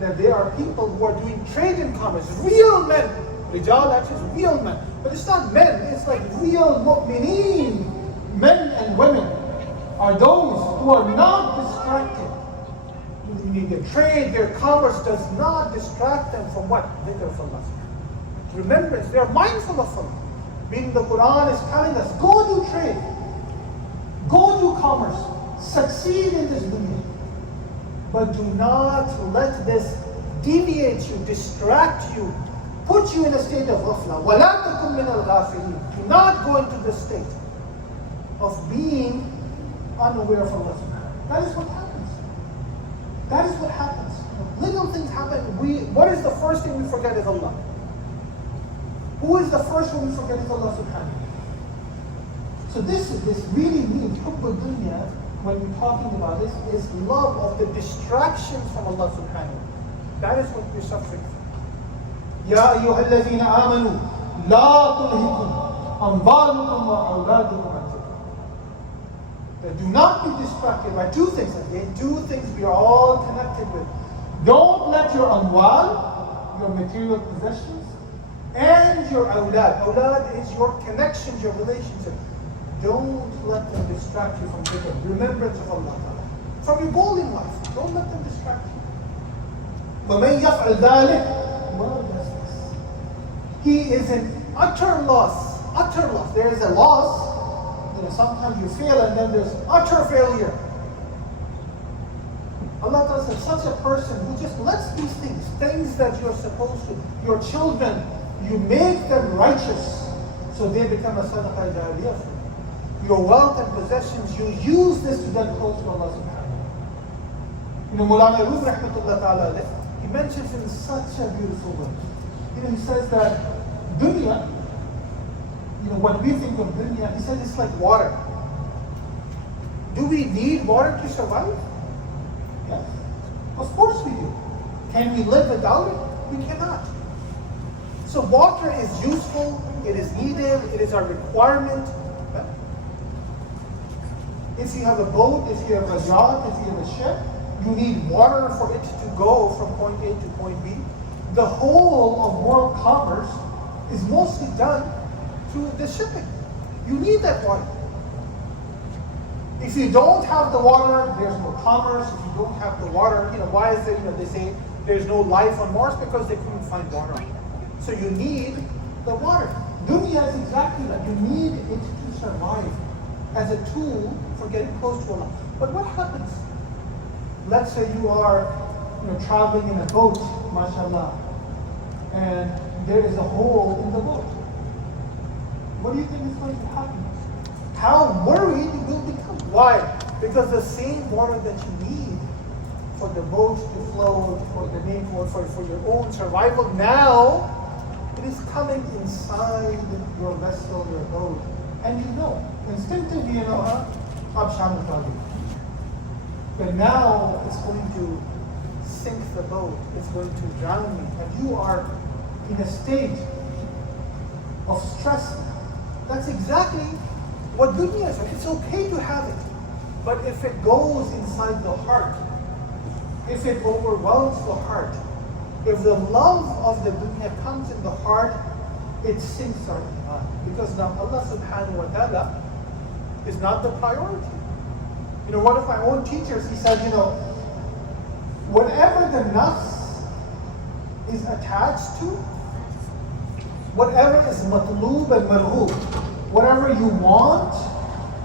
That there are people who are doing trade and commerce, real men. Rijal actually is real men. But it's not men, it's like real mu'mineen. Men and women are those who are not distracted. Meaning their trade, their commerce does not distract them from what? Dhikr of Allah. Remembrance, they are mindful of Allah. Meaning the Quran is telling us, go do trade, go do commerce, succeed in this dunya. But do not let this deviate you, distract you, put you in a state of ghafla. وَلَا تَكُمْ مِنَ الْغَافِلِينَ. Do not go into the state of being unaware of Allah. That is what happens. That is what happens. Little things happen. What is the first thing we forget is Allah. Who is the first one we forget is Allah subhanahu wa ta'ala. So this really means, Hubb dunya, when we're talking about this, is love of the distractions from Allah subhanahu wa ta'ala. That is what we're suffering from. يا أيها الذين آمنوا لا تلهكم أموالكم وأولادكم عن ذكر الله. That do not be distracted by two things. Again, two things we are all connected with. Don't let your amwal, your material possessions, and your awlad. Awlad is your connections, your relationship. Don't let them distract you from dhikr, remembrance of Allah Ta'ala. From your goal in life. Don't let them distract you. وَمَنْ يَفْعَلْ ذَلِكَ, he is in utter loss. Utter loss. There is a loss. Sometimes you fail and then there's utter failure. Allah Ta'ala says, such a person who just lets these things that you're supposed to, your children, you make them righteous, so they become a sadaqah jariyah for you. Your wealth and possessions, you use this to get close to Allah subhanahu wa ta'ala. Mulana Ruf rahmatullah ta'ala, he mentions in such a beautiful way. He says that dunya, what we think of dunya, he says it's like water. Do we need water to survive? Yes. Of course we do. Can we live without it? We cannot. So water is useful, it is needed, it is our requirement. If you have a boat, if you have a yacht, if you have a ship, you need water for it to go from point A to point B. The whole of world commerce is mostly done through the shipping. You need that water. If you don't have the water, there's no commerce. If you don't have the water, why is it, they say there's no life on Mars? Because they couldn't find water. So you need the water. Dunya is exactly that. You need it to survive as a tool for getting close to Allah. But what happens? Let's say you are traveling in a boat, mashallah, and there is a hole in the boat. What do you think is going to happen? How worried you will become. Why? Because the same water that you need for the boat to float, for your own survival, now it is coming inside your vessel, your boat. And instinctively but now it's going to sink the boat, it's going to drown you, and you are in a state of stress now. That's exactly what dunya is. It's okay to have it. But if it goes inside the heart, if it overwhelms the heart, if the love of the dunya comes in the heart, it sinks our iman. Because now Allah subhanahu wa ta'ala is not the priority. One of my own teachers, he said, whatever the nafs is attached to, whatever is matloob and marghoob, whatever you want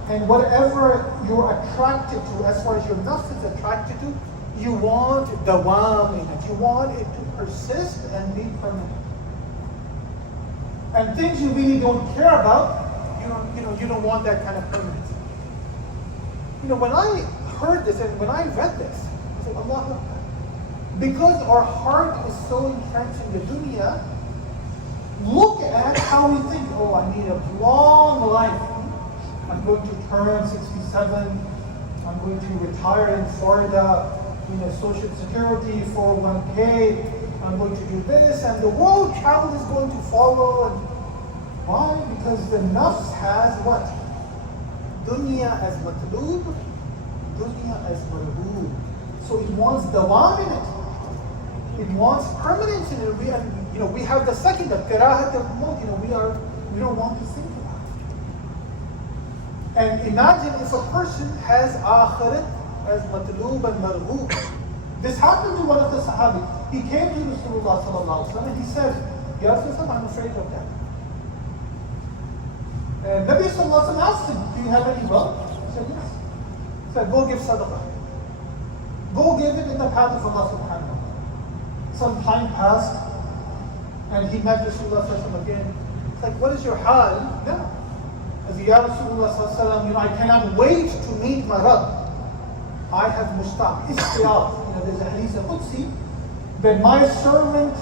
and whatever you're attracted to, as far as your nafs is attracted to, you want dawam in it. You want it to persist and be permanent. And things you really don't care about, you don't want that kind of permanency. When I heard this and when I read this, I said, Allah Akbar. Because our heart is so entrenched in the dunya, look at how we think, oh, I need a long life. I'm going to turn 67. I'm going to retire in Florida. Social Security, 401k. I'm going to do this, and the world travel is going to follow. And why? Because the nafs has what? Dunya as matloob, dunya as marghoob. So it wants dawam in it. It wants permanence in it. We have the second, the karahat al-maut. We don't want to think about it. And imagine if a person has akhirat as matloob and marghoob. This happened to one of the Sahabi. He came to Rasulullah sallallahu alaihi wasallam and he said, Ya Rasulullah, I'm afraid of that. And Nabi sallallahu alaihi wasallam asked him, do you have any wealth? He said, yes. He said, go give sadaqah. Go give it in the path of Allah subhanahu wa ta'ala. Some time passed and he met Rasulullah sallallahu alaihi wasallam again. It's like, what is your hal now? As Ya Rasulullah sallallahu alaihi wasallam, I cannot wait to meet my Rabb. I have mushtaq, istiyaq. There's a hadith of Qudsi that my servant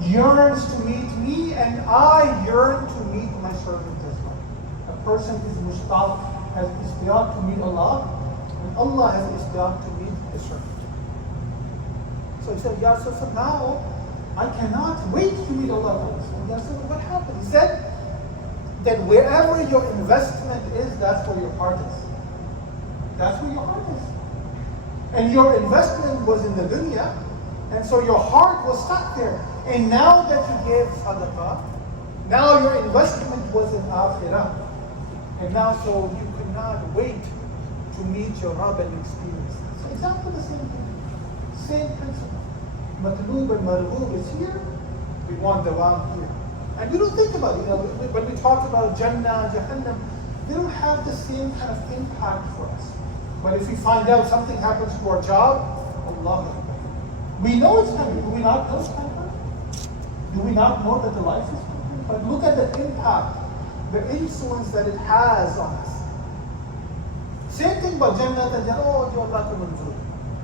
yearns to meet me and I yearn to meet my servant as well. A person is mushtaq, has istiyaq to meet Allah, and Allah has istiyaq to meet his servant. So he said, Ya Rasulullah, now I cannot wait to meet Allah. And Ya Rasulullah, what happened? He said that wherever your investment is, that's where your heart is. That's where your heart is. And your investment was in the dunya, and so your heart was stuck there. And now that you gave sadaqah, now your investment was in akhirah. And now so you could not wait to meet your Rabb and experience. So exactly the same thing. Same principle. Matloob and marghoob is here, we want dawam here. And we don't think about it. When we talk about Jannah, Jahannam, they don't have the same kind of impact for us. But if we find out something happens to our job, Allah Akbar. We know it's coming. Do we not know it's coming? Do we not know that the life is coming? But look at the impact, the influence that it has on us. Same thing about Jannah and Jannah. Oh, Allah ka manzoor.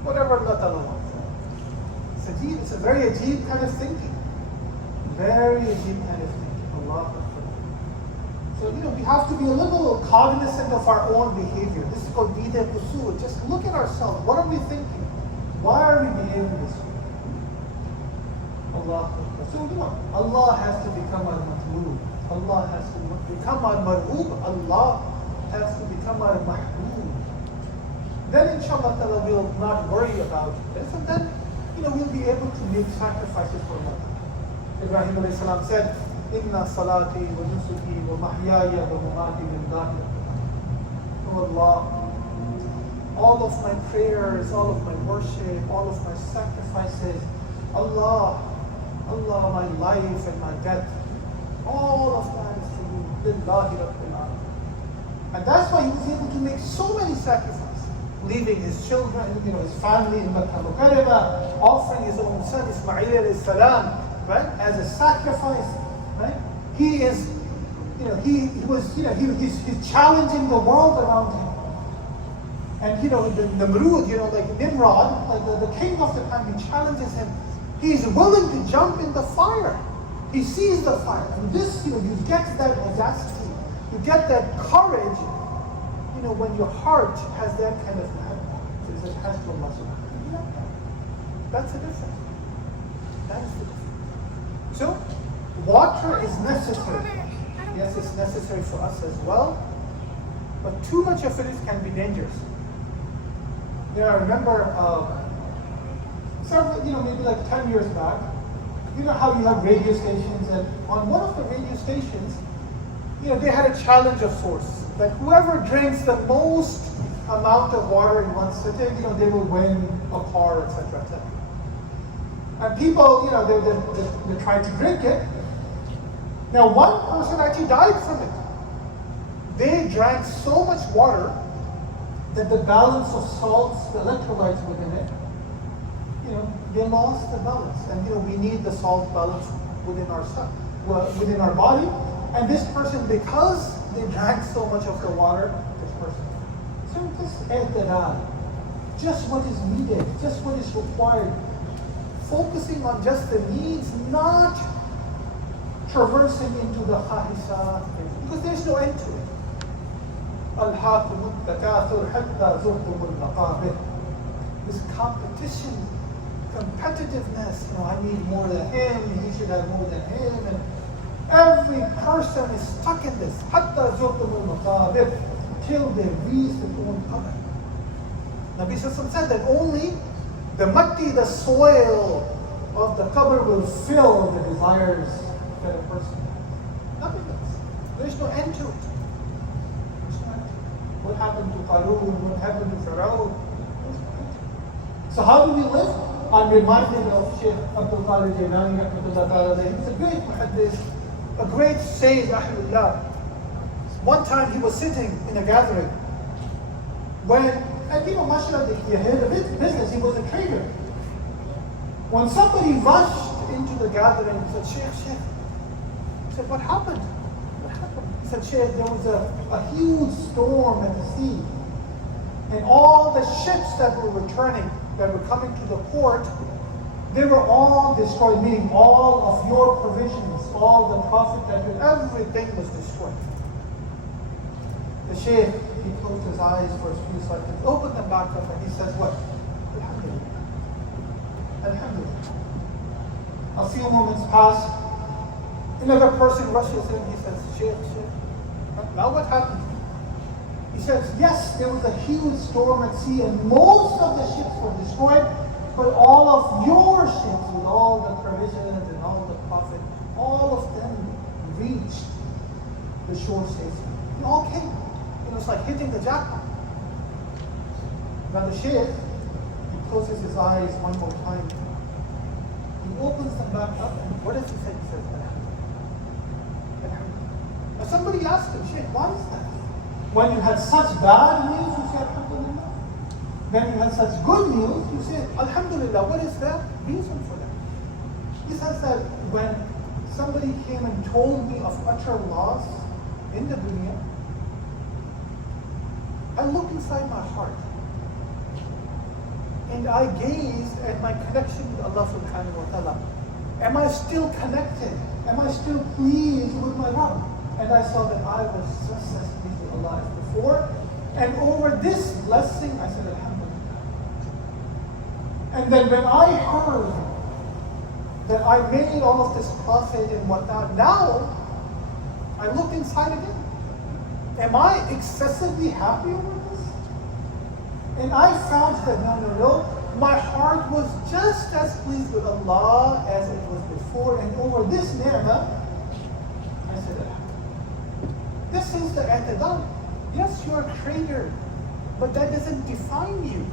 Whatever Allah Ta'ala wants. It's a very ajeeb kind of thinking. Very ajeeb kind of thinking. Allah Akbar. So, we have to be a little cognizant of our own behavior. This is called bid'ah usul. Just look at ourselves. What are we thinking? Why are we behaving this way? Allah. So, Allah has to become our matloob. Allah has to become our marghoob. Allah has to become our mahboob. Then, inshallah ta'ala, we'll not worry about this. And then, we'll be able to make sacrifices for Allah. Ibrahim alayhi salam said, Inna salati wa nusuki wa mahyaya wa mamati lillahi. Oh Allah, all of my prayers, all of my worship, all of my sacrifices, Allah, my life and my death, all of that is for you, lillahi rabbil alamin. And that's why he was able to make so many sacrifices, leaving his children, his family in Makkah Mukarramah, offering his own son Ismail alayhi salam, right, as a sacrifice. Right? He is, he's challenging the world around him. And the Namrud, like Nimrod, like the king of the time, he challenges him. He's willing to jump in the fire. He sees the fire. And this, you get that audacity, you get that courage, when your heart has that kind of mahabba, is attached to Allah subhanahu wa ta'ala. That's the difference. That is the difference. So, water is necessary. Yes, it's necessary for us as well. But too much of it can be dangerous. I remember several, maybe like 10 years back, you know how you have radio stations, and on one of the radio stations, they had a challenge of sorts. That whoever drinks the most amount of water in one sitting, they will win a car, etc., etc. And people, they tried to drink it. Now, one person actually died from it. They drank so much water that the balance of salts, the electrolytes within it, they lost the balance. And we need the salt balance within within our body. And this person, because they drank so much of the water, this person. So just i'tidal, just what is needed, just what is required. Focusing on just the needs, not traversing into the khahisat, because there's no end to it. This competition, competitiveness, I need more than him, he should have more than him, and every person is stuck in this. Till they reach the own qabr. Nabi Sallallahu said that only the matti, the soil of the qabr, will fill the desires that a person has. Nothing else. There's no end to it. There's no end to it. What happened to Qarun? What happened to Pharaoh? So how do we live? I'm reminded of Shaykh Abdul Qadir Jailani, he's a great muhaddith, a great sage, rahimahullah. One time he was sitting in a gathering and people, mashallah, he had a business, he was a trader. When somebody rushed into the gathering and said, Shaykh, he said, what happened? What happened? He said, Shaykh, there was a huge storm at the sea. And all the ships that were returning, that were coming to the port, they were all destroyed, meaning all of your provisions, all the profit that everything was destroyed. The Shaykh, he closed his eyes for a few seconds, opened them back up, and he says, what? Alhamdulillah. Alhamdulillah. A few moments pass. Another person rushes in, he says, Shaykh, now what happened? He says, yes, there was a huge storm at sea, and most of the ships were destroyed, but all of your ships, with all the provisions and all the profit, all of them reached the shore safely. They all came. It's like hitting the jackpot. Now the Shaykh, he closes his eyes one more time. He opens them back up, and what does he say? He says, Alhamdulillah. Alhamdulillah. Now somebody asked him, Shaykh, why is that? When you had such bad news, you say Alhamdulillah. When you had such good news, you say Alhamdulillah. What is the reason for that? He says that when somebody came and told me of utter loss in the dunya, I look inside my heart and I gazed at my connection with Allah subhanahu wa ta'ala. Am I still connected? Am I still pleased with my Rabb? And I saw that I was just as pleased with Allah as before. And over this blessing, I said, Alhamdulillah. And then when I heard that I made all of this profit and whatnot, now I look inside again. Am I excessively happy over this? And I found that no. My heart was just as pleased with Allah as it was before. And over this ni'mah, I said, this is the i'tidal. Yes, you're a trader, but that doesn't define you.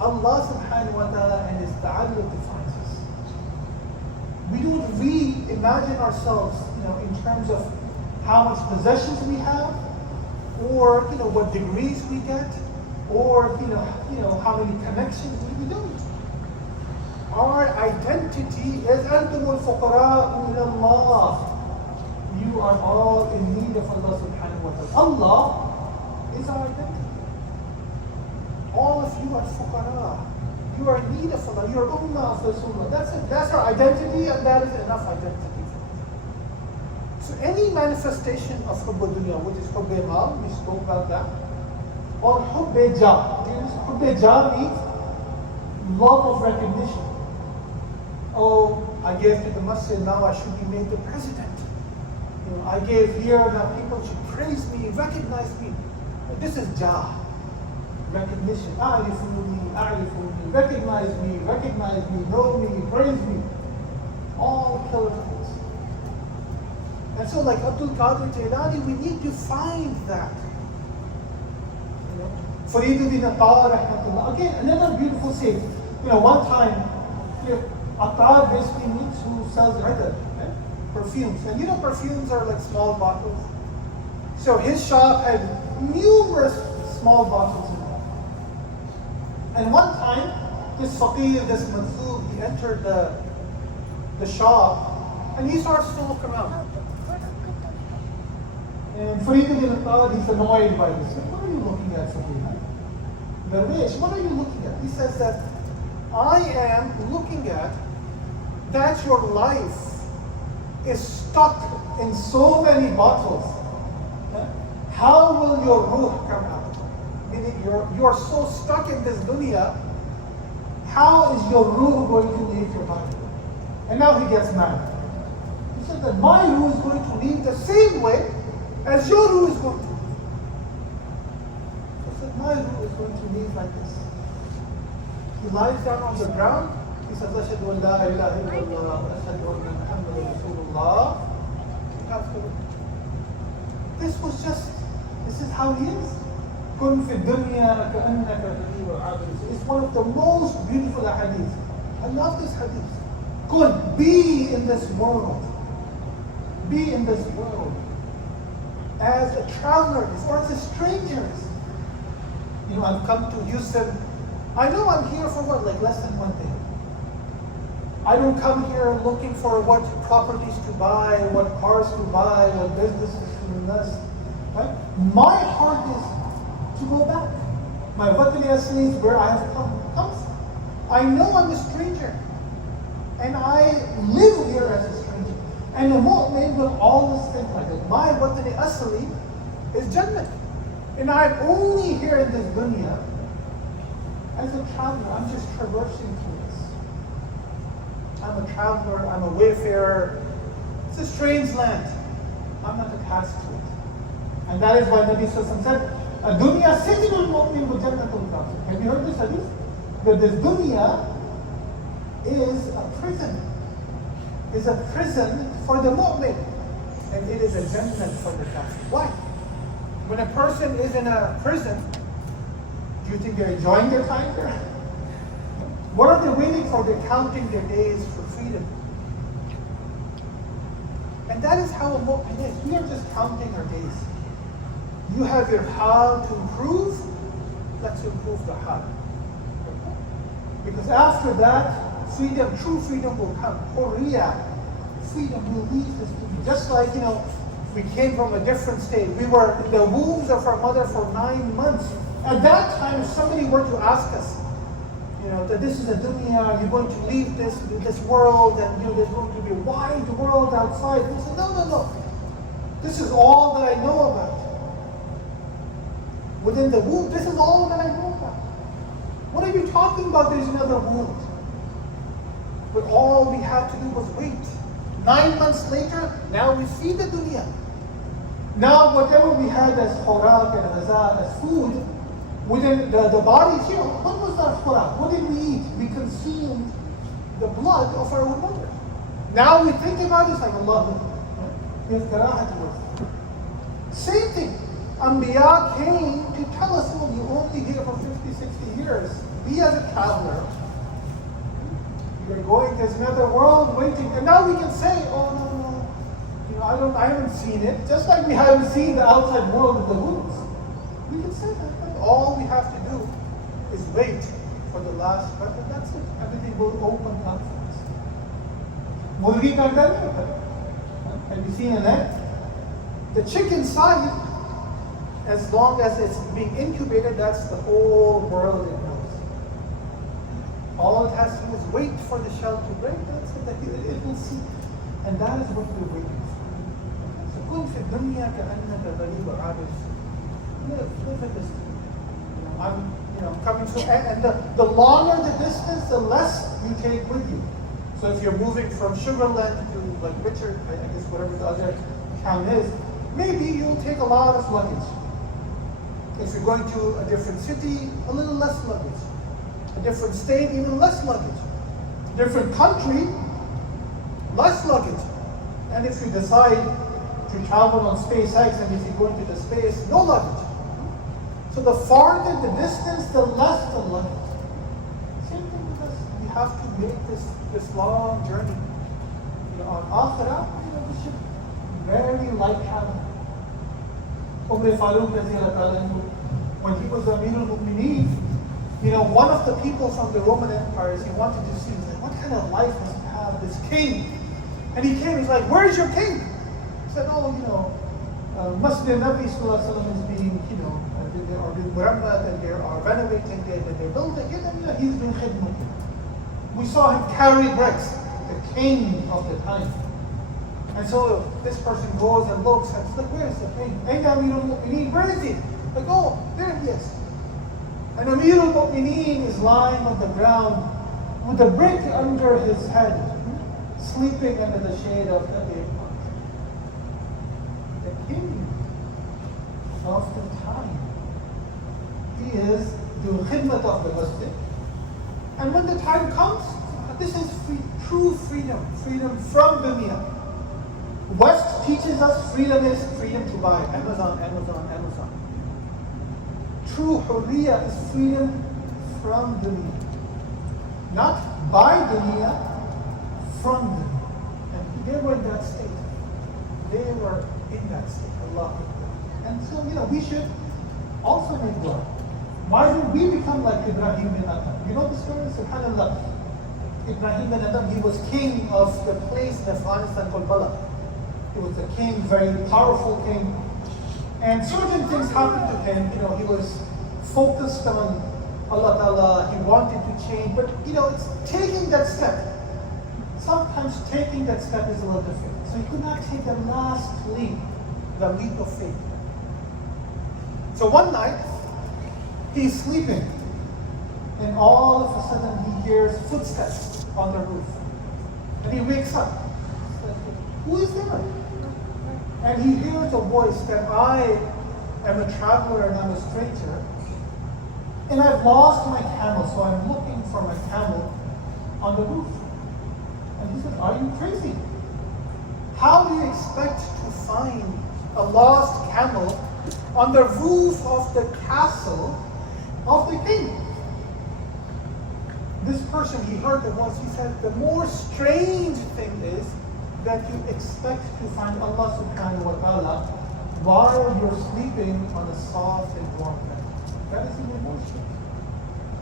Allah subhanahu wa ta'ala and His ta'alluq defines us. We don't reimagine ourselves, in terms of how much possessions we have, or what degrees we get, or how many connections we don't. Our identity is antumul fuqara'u ila Allah. You are all in need of Allah subhanahu wa ta'ala. Allah is our identity. All of you are fuqara. You are in need of Allah. You are ummah of Rasulullah. That's it. That's our identity, and that is enough identity. So any manifestation of Hubba Dunya, which is Hubba Mal, we spoke about that, or Hubba Jah. Hubba Jah means love of recognition. Oh, I gave to the masjid, now I should be made the president. I gave here, now people should praise me, recognize me. This is Jah. recognition. Recognize me, know me, praise me. All killer things. And so like Abdul Qadir Jailani, we need to find that. You know, Fariduddin Attar, rahmatullah. Again, another beautiful saying. You know, one time, Attar basically means who sells radar, perfumes. And you know, perfumes are like small bottles. So his shop had numerous small bottles in there. And one time, this faqir, this mansub, he entered the shop and he starts to look around. And Fariduddin Attar, he's annoyed by this. What are you looking at, Faqir? Darwish, what are you looking at? He says that, I am looking at that your life is stuck in so many bottles. How will your ruh come out? Meaning you are so stuck in this dunya, how is your ruh going to leave your body? And now he gets mad. He said that my ruh is going to leave the same way as your ruh is going to leave. He said, my ruh is going to leave like this. He lies down on the ground. He says, Ashhadu an la ilaha illallah wa ashhadu anna Muhammadan Rasulullah. This is how he is. كن في الدنيا كأنك غريب عابر. It's one of the most beautiful hadiths. I love this hadith. Kun, be in this world. Be in this world as a traveler or as a stranger. You know, I've come to Houston. I know I'm here for what, like less than one day. I don't come here looking for what properties to buy, what cars to buy, what businesses to invest. Right? My heart is to go back. My Vatani Asli is where I have come from. I know I'm a stranger. And I live here as a stranger. And the mu'min will always think like that. My Vatani Asli is Jannah. And I'm only here in this dunya as a traveler. I'm just traversing through this. I'm a traveler, I'm a wayfarer. It's a strange land. I'm not attached to it. And that is why Nabi Sallallahu Alaihi Wasallam said, Dunya sijnul mu'min wa jannatul kafir. Have you heard this hadith? That this dunya is a prison. Is a prison for the mu'min. And it is a jannah for the kafir. Why? When a person is in a prison, do you think they're enjoying their time there? What are they waiting for? They're counting their days for freedom. And that is how a mu'min is. We are just counting our days. You have your hal to improve, let's improve the hal. Because after that, freedom, true freedom will come. Hurriya, freedom will leave this dunya. Just like, you know, we came from a different state. We were in the wombs of our mother for 9 months. At that time, if somebody were to ask us, you know, that this is a dunya, you're going to leave this world, and you know, there's going to be a wide world outside. We say, no. This is all that I know about. Within the womb, this is all that I know about. What are you talking about? There's another world. But all we had to do was wait. 9 months later, now we see the dunya. Now whatever we had as khorak and ghaza, as food, within the bodies, you know, what was our khorak? What did we eat? We consumed the blood of our own mother. Now we think about it, it's like Allah. We have karahat worth. Same thing. Anbiya came to tell us, well, you're only here for 50, 60 years. Be as a traveler. You're going, there's another world waiting. And now we can say, oh, no. You know, I haven't seen it. Just like we haven't seen the outside world of the wombs. We can say that. But all we have to do is wait for the last breath, and that's it. Everything will open up for us. Murgi ka andar, have you seen an egg? The chicken side, as long as it's being incubated, that's the whole world it knows. All it has to do is wait for the shell to break. That's it. It will see. And that is what we're waiting for. So, كن في الدنيا كأنك غريب عابر. Live in this. I'm coming to, and the longer the distance, the less you take with you. So if you're moving from Sugarland to like Richard, I guess whatever the other town is, maybe you'll take a lot of luggage. If you're going to a different city, a little less luggage. A different state, even less luggage. Different country, less luggage. And if you decide to travel on SpaceX and if you're going to the space, no luggage. So the farther the distance, the less the luggage. Same thing with us. We have to make this long journey. On Akhirah, we should very light travel. Umar Farooq, when he was Amir al-Mu'mineen, one of the people from the Roman Empire, he wanted to see, like, what kind of life does he have, this king? And he came, he's like, where's your king? He said, Masjid Nabi Sallallahu Alaihi Wasallam is being, they are doing murammad and they are renovating it and they're building it, and he's doing khidmah. We saw him carry bricks, the king of the time. And so this person goes and looks and says, look, where is the king? Where is he? Like, oh, there he is. And Amir al-Mu'mineen is lying on the ground with a brick under his head, sleeping under the shade of the airport. The king of the time. He is doing khidmat of the masjid. And when the time comes, this is true freedom from dunya. West teaches us freedom is freedom to buy. Amazon. True hurriya is freedom from dunya. Not by dunya, from dunya. And they were in that state. Allah. And so, we should also make dua. Why don't we become like Ibrahim bin Adham? You know the story? SubhanAllah. Ibrahim bin Adham, he was king of the place in Afghanistan called Balad. He was a king, very powerful king. And certain things happened to him. He was focused on Allah Ta'ala. He wanted to change. But, it's taking that step. Sometimes taking that step is a little different. So he could not take the last leap, the leap of faith. So one night, he's sleeping. And all of a sudden, he hears footsteps on the roof. And he wakes up. Who is there? And he hears a voice that I am a traveler and I'm a stranger. And I've lost my camel, so I'm looking for my camel on the roof. And he said, are you crazy? How do you expect to find a lost camel on the roof of the castle of the king? This person, he heard the voice, he said, the more strange thing is that you expect to find Allah subhanahu wa ta'ala while you're sleeping on a soft and warm bed. That is even more strange.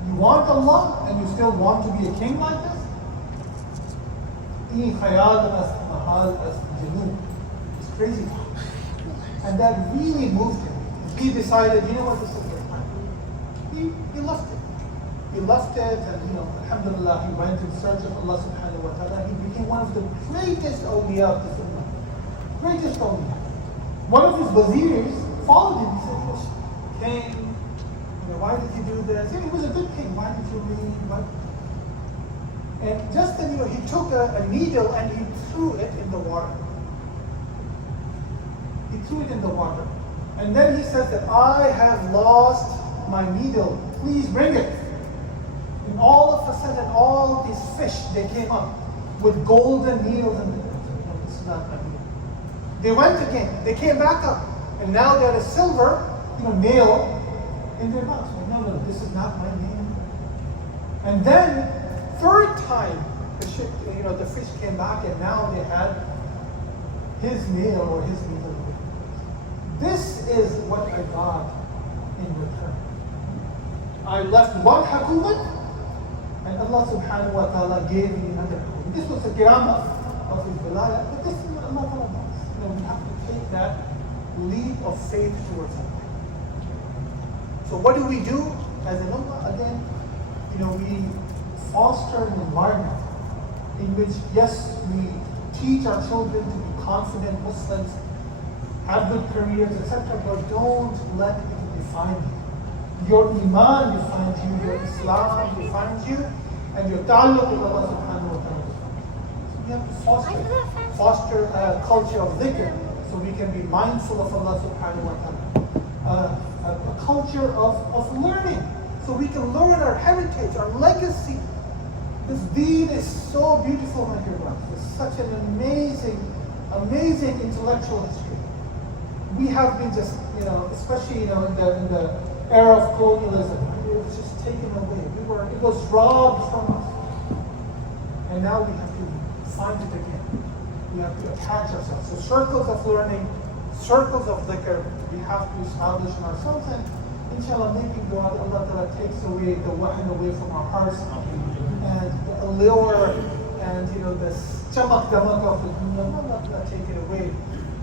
You want Allah and you still want to be a king like this? It's crazy. And that really moved him. He decided, this is the time. He left it. He left it and, alhamdulillah, he went in search of Allah subhanahu wa ta'ala. He became one of the greatest awliya of this ummah. Greatest awliya. One of his wazirs followed him. He said, king, why did you do this? He was a good king. Why did you leave? And just then, he took a needle and he threw it in the water. He threw it in the water. And then he said that I have lost my needle. Please bring it. And all of a sudden, all these fish, they came up with golden needles in them. This is not my needle. They went again. They came back up. And now they had a silver, nail in their mouth. So, no, this is not my nail. And then, third time, the fish came back and now they had his nail or his needle. This is what I got in return. I left one hakumat and Allah subhanahu wa ta'ala gave me another hakumat. This was a kiramah of his wilayah, but this is what Allah ta'ala does. We have to take that leap of faith towards Allah. So what do we do as an ummah? Again, we foster an environment in which, yes, we teach our children to be confident Muslims, have good careers, etc., but don't let it define you. Your iman defines you, your Islam defines you, and your ta'alluq with Allah subhanahu wa ta'ala. So we have to foster a culture of dhikr so we can be mindful of Allah subhanahu wa ta'ala. a culture of learning, so we can learn our heritage, our legacy. This deed is so beautiful, my dear brothers. It's such an amazing intellectual history. We have been just, especially in the era of colonialism, it was just taken away. It was robbed from us, and now we have to find it again. We have to attach ourselves. So circles of learning, circles of dhikr, we have to establish in ourselves, and inshallah, making dua, Allah Ta'ala takes away the wahan away from our hearts, and the allure, and the chamak damak of the dunya, Allah Ta'ala take it away.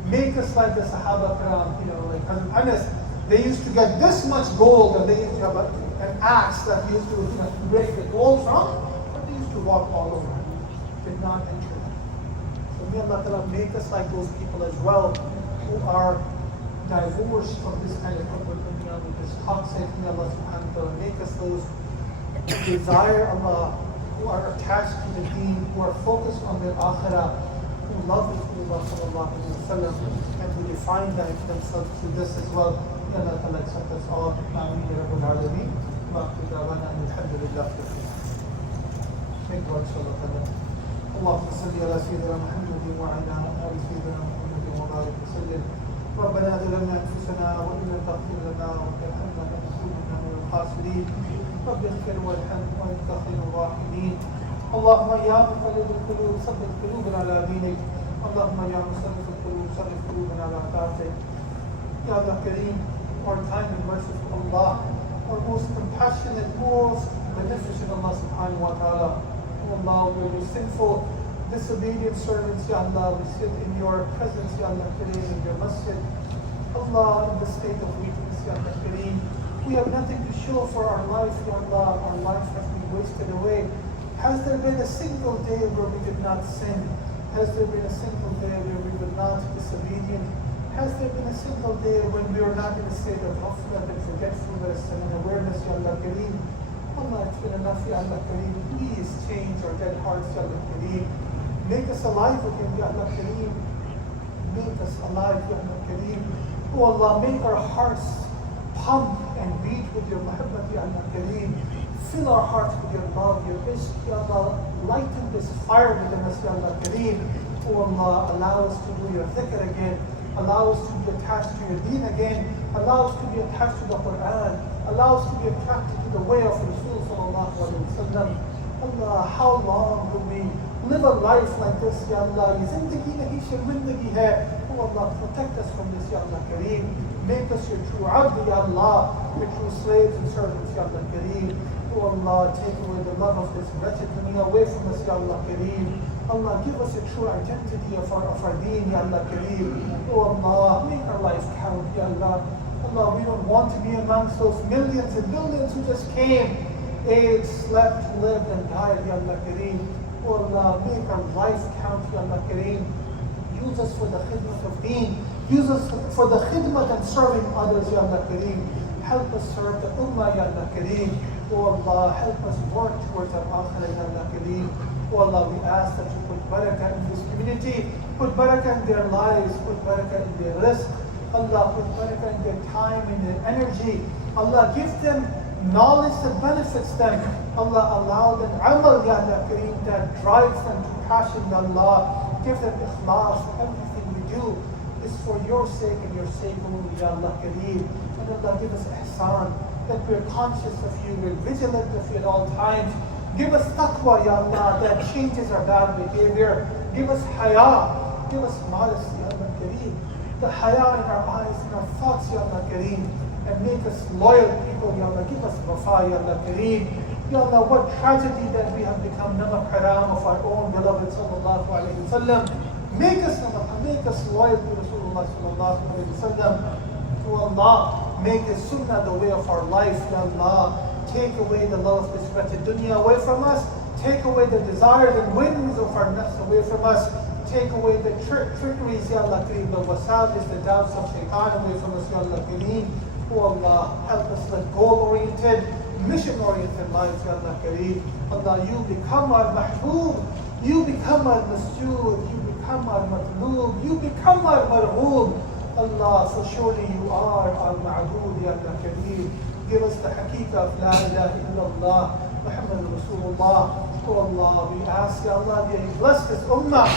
Make us like the Sahaba Kiram, like Hazrat Anas, they used to get this much gold, and they used to have an axe that they used to break the gold from, but they used to walk all over it, did not enter it. So may Allah Ta'ala make us like those people as well, who are divorced from this kind of this toxic. May Allah subhanahu wa ta'ala make us those who desire Allah, who are attached to the deen, who are focused on their akhirah, who love Rasulullah sallallahu alayhi wa sallam, and who define themselves through this as well. May Allah Ta'ala accept us all. Ameen ya Rabbal Alameen. Wa akhiru da'wana alhamdulillah. Make dua inshallah. اللهم صل على سيدنا محمد وعلى آل سيدنا محمد وبارك وسلم. ربنا ظلمنا انفسنا وان لم تغفر لنا وترحمنا لنكونن من الخاسرين. رب اغفر وارحم وانت خير الراحمين. اللهم يا مقلب القلوب ثبت قلوبنا على دينك. اللهم يا مصرف القلوب صرف قلوبنا على طاعتك. Ya Allah Kareem, our kind and merciful Allah, our most compassionate, most beneficent Allah subhanahu wa ta'ala. Allah, we are sinful, disobedient servants, Ya Allah. We sit in your presence, Ya Allah Kareem, in your masjid. Allah, in the state of weakness, Ya Allah Kareem. We have nothing to show for our life, Ya Allah. Our life has been wasted away. Has there been a single day where we did not sin? Has there been a single day where we were not disobedient? Has there been a single day when we were not in a state of ghaflat and forgetfulness and unawareness, Ya Allah Kareem? Allah, it's been enough, Ya Allah Kareem. Please change our dead hearts, Ya Allah Kareem. Make us alive again, Ya Allah Kareem. Make us alive, Ya Allah Kareem. Oh Allah, make our hearts pump and beat with your muhabbat, Ya Allah Kareem. Fill our hearts with your love, your ishq, Ya Allah. Lighten this fire within us, Ya Allah Kareem. Oh Allah, allow us to do your dhikr again. Allow us to be attached to your deen again. Allow us to be attached to the Quran. Allow us to be attracted to the way of Rasul sallallahu alayhi wa sallam. Allah, how long will we live a life like this, Ya Allah? Ye zindagi nahi sharmindagi hai. Oh Allah, protect us from this, Ya Allah Kareem. Make us your true abd, Ya Allah, your true slaves and servants, Ya Allah Kareem. Oh Allah, take away the love of this wretched dunya away from us, Ya Allah Kareem. Allah, give us a true identity of our deen, Ya Allah Kareem. Oh Allah, make our life count, Ya Allah. Allah, we don't want to be amongst those millions and billions who just came, ate, slept, lived, and died, Ya Allah Kareem. Oh Allah, make our life count, Ya Allah Kareem. Use us for the khidmat of deen. Use us for the khidmat and serving others, Ya Allah Kareem. Help us serve the ummah, Ya Allah Kareem. Oh Allah, help us work towards our akhirah, Ya Allah Kareem. Oh Allah, we ask that you put barakah in this community, put barakah in their lives, put barakah in their rizq. Allah, put barakah in their time, in their energy. Allah, give them knowledge that benefits them. Allah, allow them amal, Ya Allah Kareem, that drives them to passion, Allah. Give them ikhlas. Everything we do is for your sake and your sake only, Ya Allah Kareem. And Allah, give us ihsan, that we're conscious of you, we're vigilant of you at all times. Give us taqwa, Ya Allah, that changes our bad behavior. Give us haya. Give us modesty, Ya Allah Kareem. The haya in our eyes, in our thoughts, Ya Allah Kareem. And make us loyal people, Ya Allah. Give us wafa, Ya Allah Kareem. Ya Allah, what tragedy that we have become namak haram of our own beloved sallallahu alayhi wa sallam. Make us loyal to Rasulullah sallallahu alayhi wa sallam. To Allah, make the sunnah the way of our life, Ya Allah. Take away the love of this wretched dunya away from us. Take away the desires and whims of our nafs away from us. Take away the trickeries, Ya Allah Kareem, the wasawis, the doubts of shaitan away from us, Ya Allah Kareem. Oh Allah, help us live goal-oriented, mission-oriented lives, Ya Allah Kareem. Allah, you become our mahboob. You become our masjood. You become our matloob. You become our marhoob. Allah, for surely you are al-ma'bud, Ya Allah Kareem. Give us the haqiqah of La ilaha illallah, Muhammad Rasulullah. Oh Allah, we ask, Ya Allah, that you bless this ummah.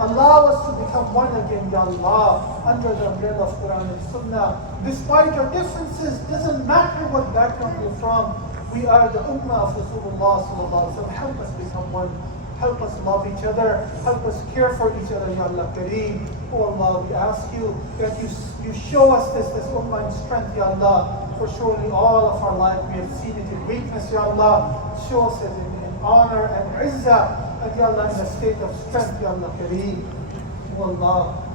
Allow us to become one again, Ya Allah, under the umbrella of Quran and Sunnah. Despite our differences, doesn't matter what background we're from, we are the ummah of Rasulullah sallallahu alaihi wasallam. Help us become one. Help us love each other. Help us care for each other, Ya Allah Kareem. Oh Allah, we ask you that you show us this ummah in strength, Ya Allah. For surely all of our life we have seen it in weakness, Ya Allah. Show us it in honor and izzah, and Ya Allah, in a state of strength, Ya Allah Kareem. Oh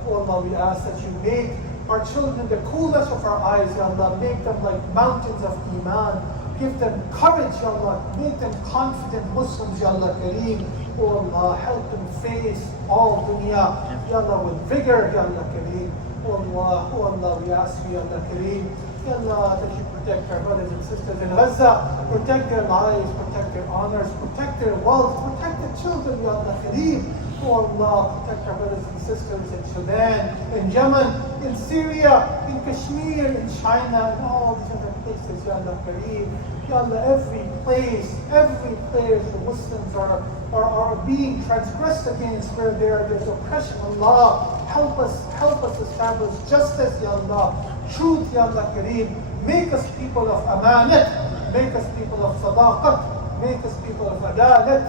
Allah, we ask that you make our children the coolest of our eyes, Ya Allah. Make them like mountains of Iman. Give them courage, Ya Allah. Make them confident Muslims, Ya Allah Kareem. Oh Allah, help them face all dunya, Ya Allah, with vigor, Ya Allah Kareem. Oh Allah, we ask you, Ya Allah Kareem, Ya Allah, that you protect our brothers and sisters in Gaza, protect their lives, protect their honors, protect their wealth, protect the children, Ya Allah Kareem. Oh Allah, protect our brothers and sisters in Sudan, in Yemen, in Syria, in Kashmir, in China, and all these other places, Ya Allah Kareem. Ya Allah, every place the Muslims are being transgressed against, where there's oppression. Allah, help us establish justice, Ya Allah, truth, Ya Allah Kareem. Make us people of amanat, make us people of sadaqat, make us people of adalat,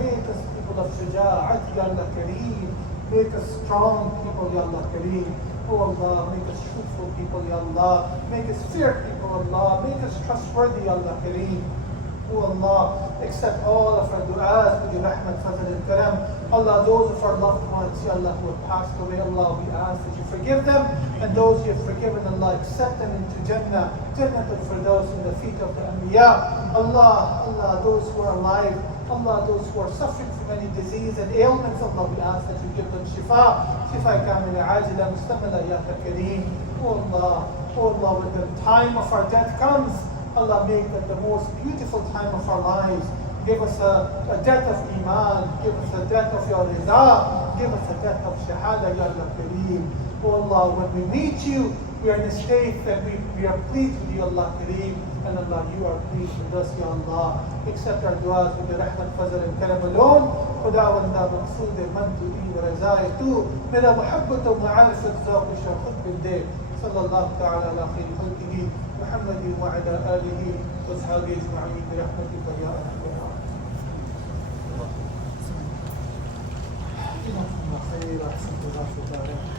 make us people of shuja'at, Ya Allah Kareem. Make us strong people, Ya Allah Kareem. Oh Allah, make us truthful people, Ya Allah. Make us fair people, Allah. Make us trustworthy, Ya Allah Kareem. Oh Allah, accept all of our du'as with your rahmat, fazl and karam. Allah, those of our loved ones, Ya Allah, who have passed away, Allah, we ask that you forgive them, and those you have forgiven, Allah, accept them into Jannah, for those in the feet of the Anbiya. Allah, those who are alive, Allah, those who are suffering from any disease and ailments, Allah, we ask that you give them shifa kamila, ajila, mustamila, Ya Kareem. Oh Allah, when the time of our death comes, Allah, make that the most beautiful time of our lives. Give us a death of Iman, give us a death of Your Rida, give us a death of Shahada, Ya Allah Kareem. Oh Allah, when we meet you, we are in a state that we are pleased with you, Allah Kareem. And Allah, you are pleased with us, Ya Allah. Accept our du'as with your rahmat, fazl and karam alone. Khudawanda maqsood man tu'i wa razaitu. Mera muhabbat wa ma'arifat zawq shahud bil day. Sallallahu ta'ala ala khayri khalqihi. محمد وعلى آله وأصحابه أجمعين برحمتك يا أرحم الراحمين. جزاكم الله خير، أحسنتم الله.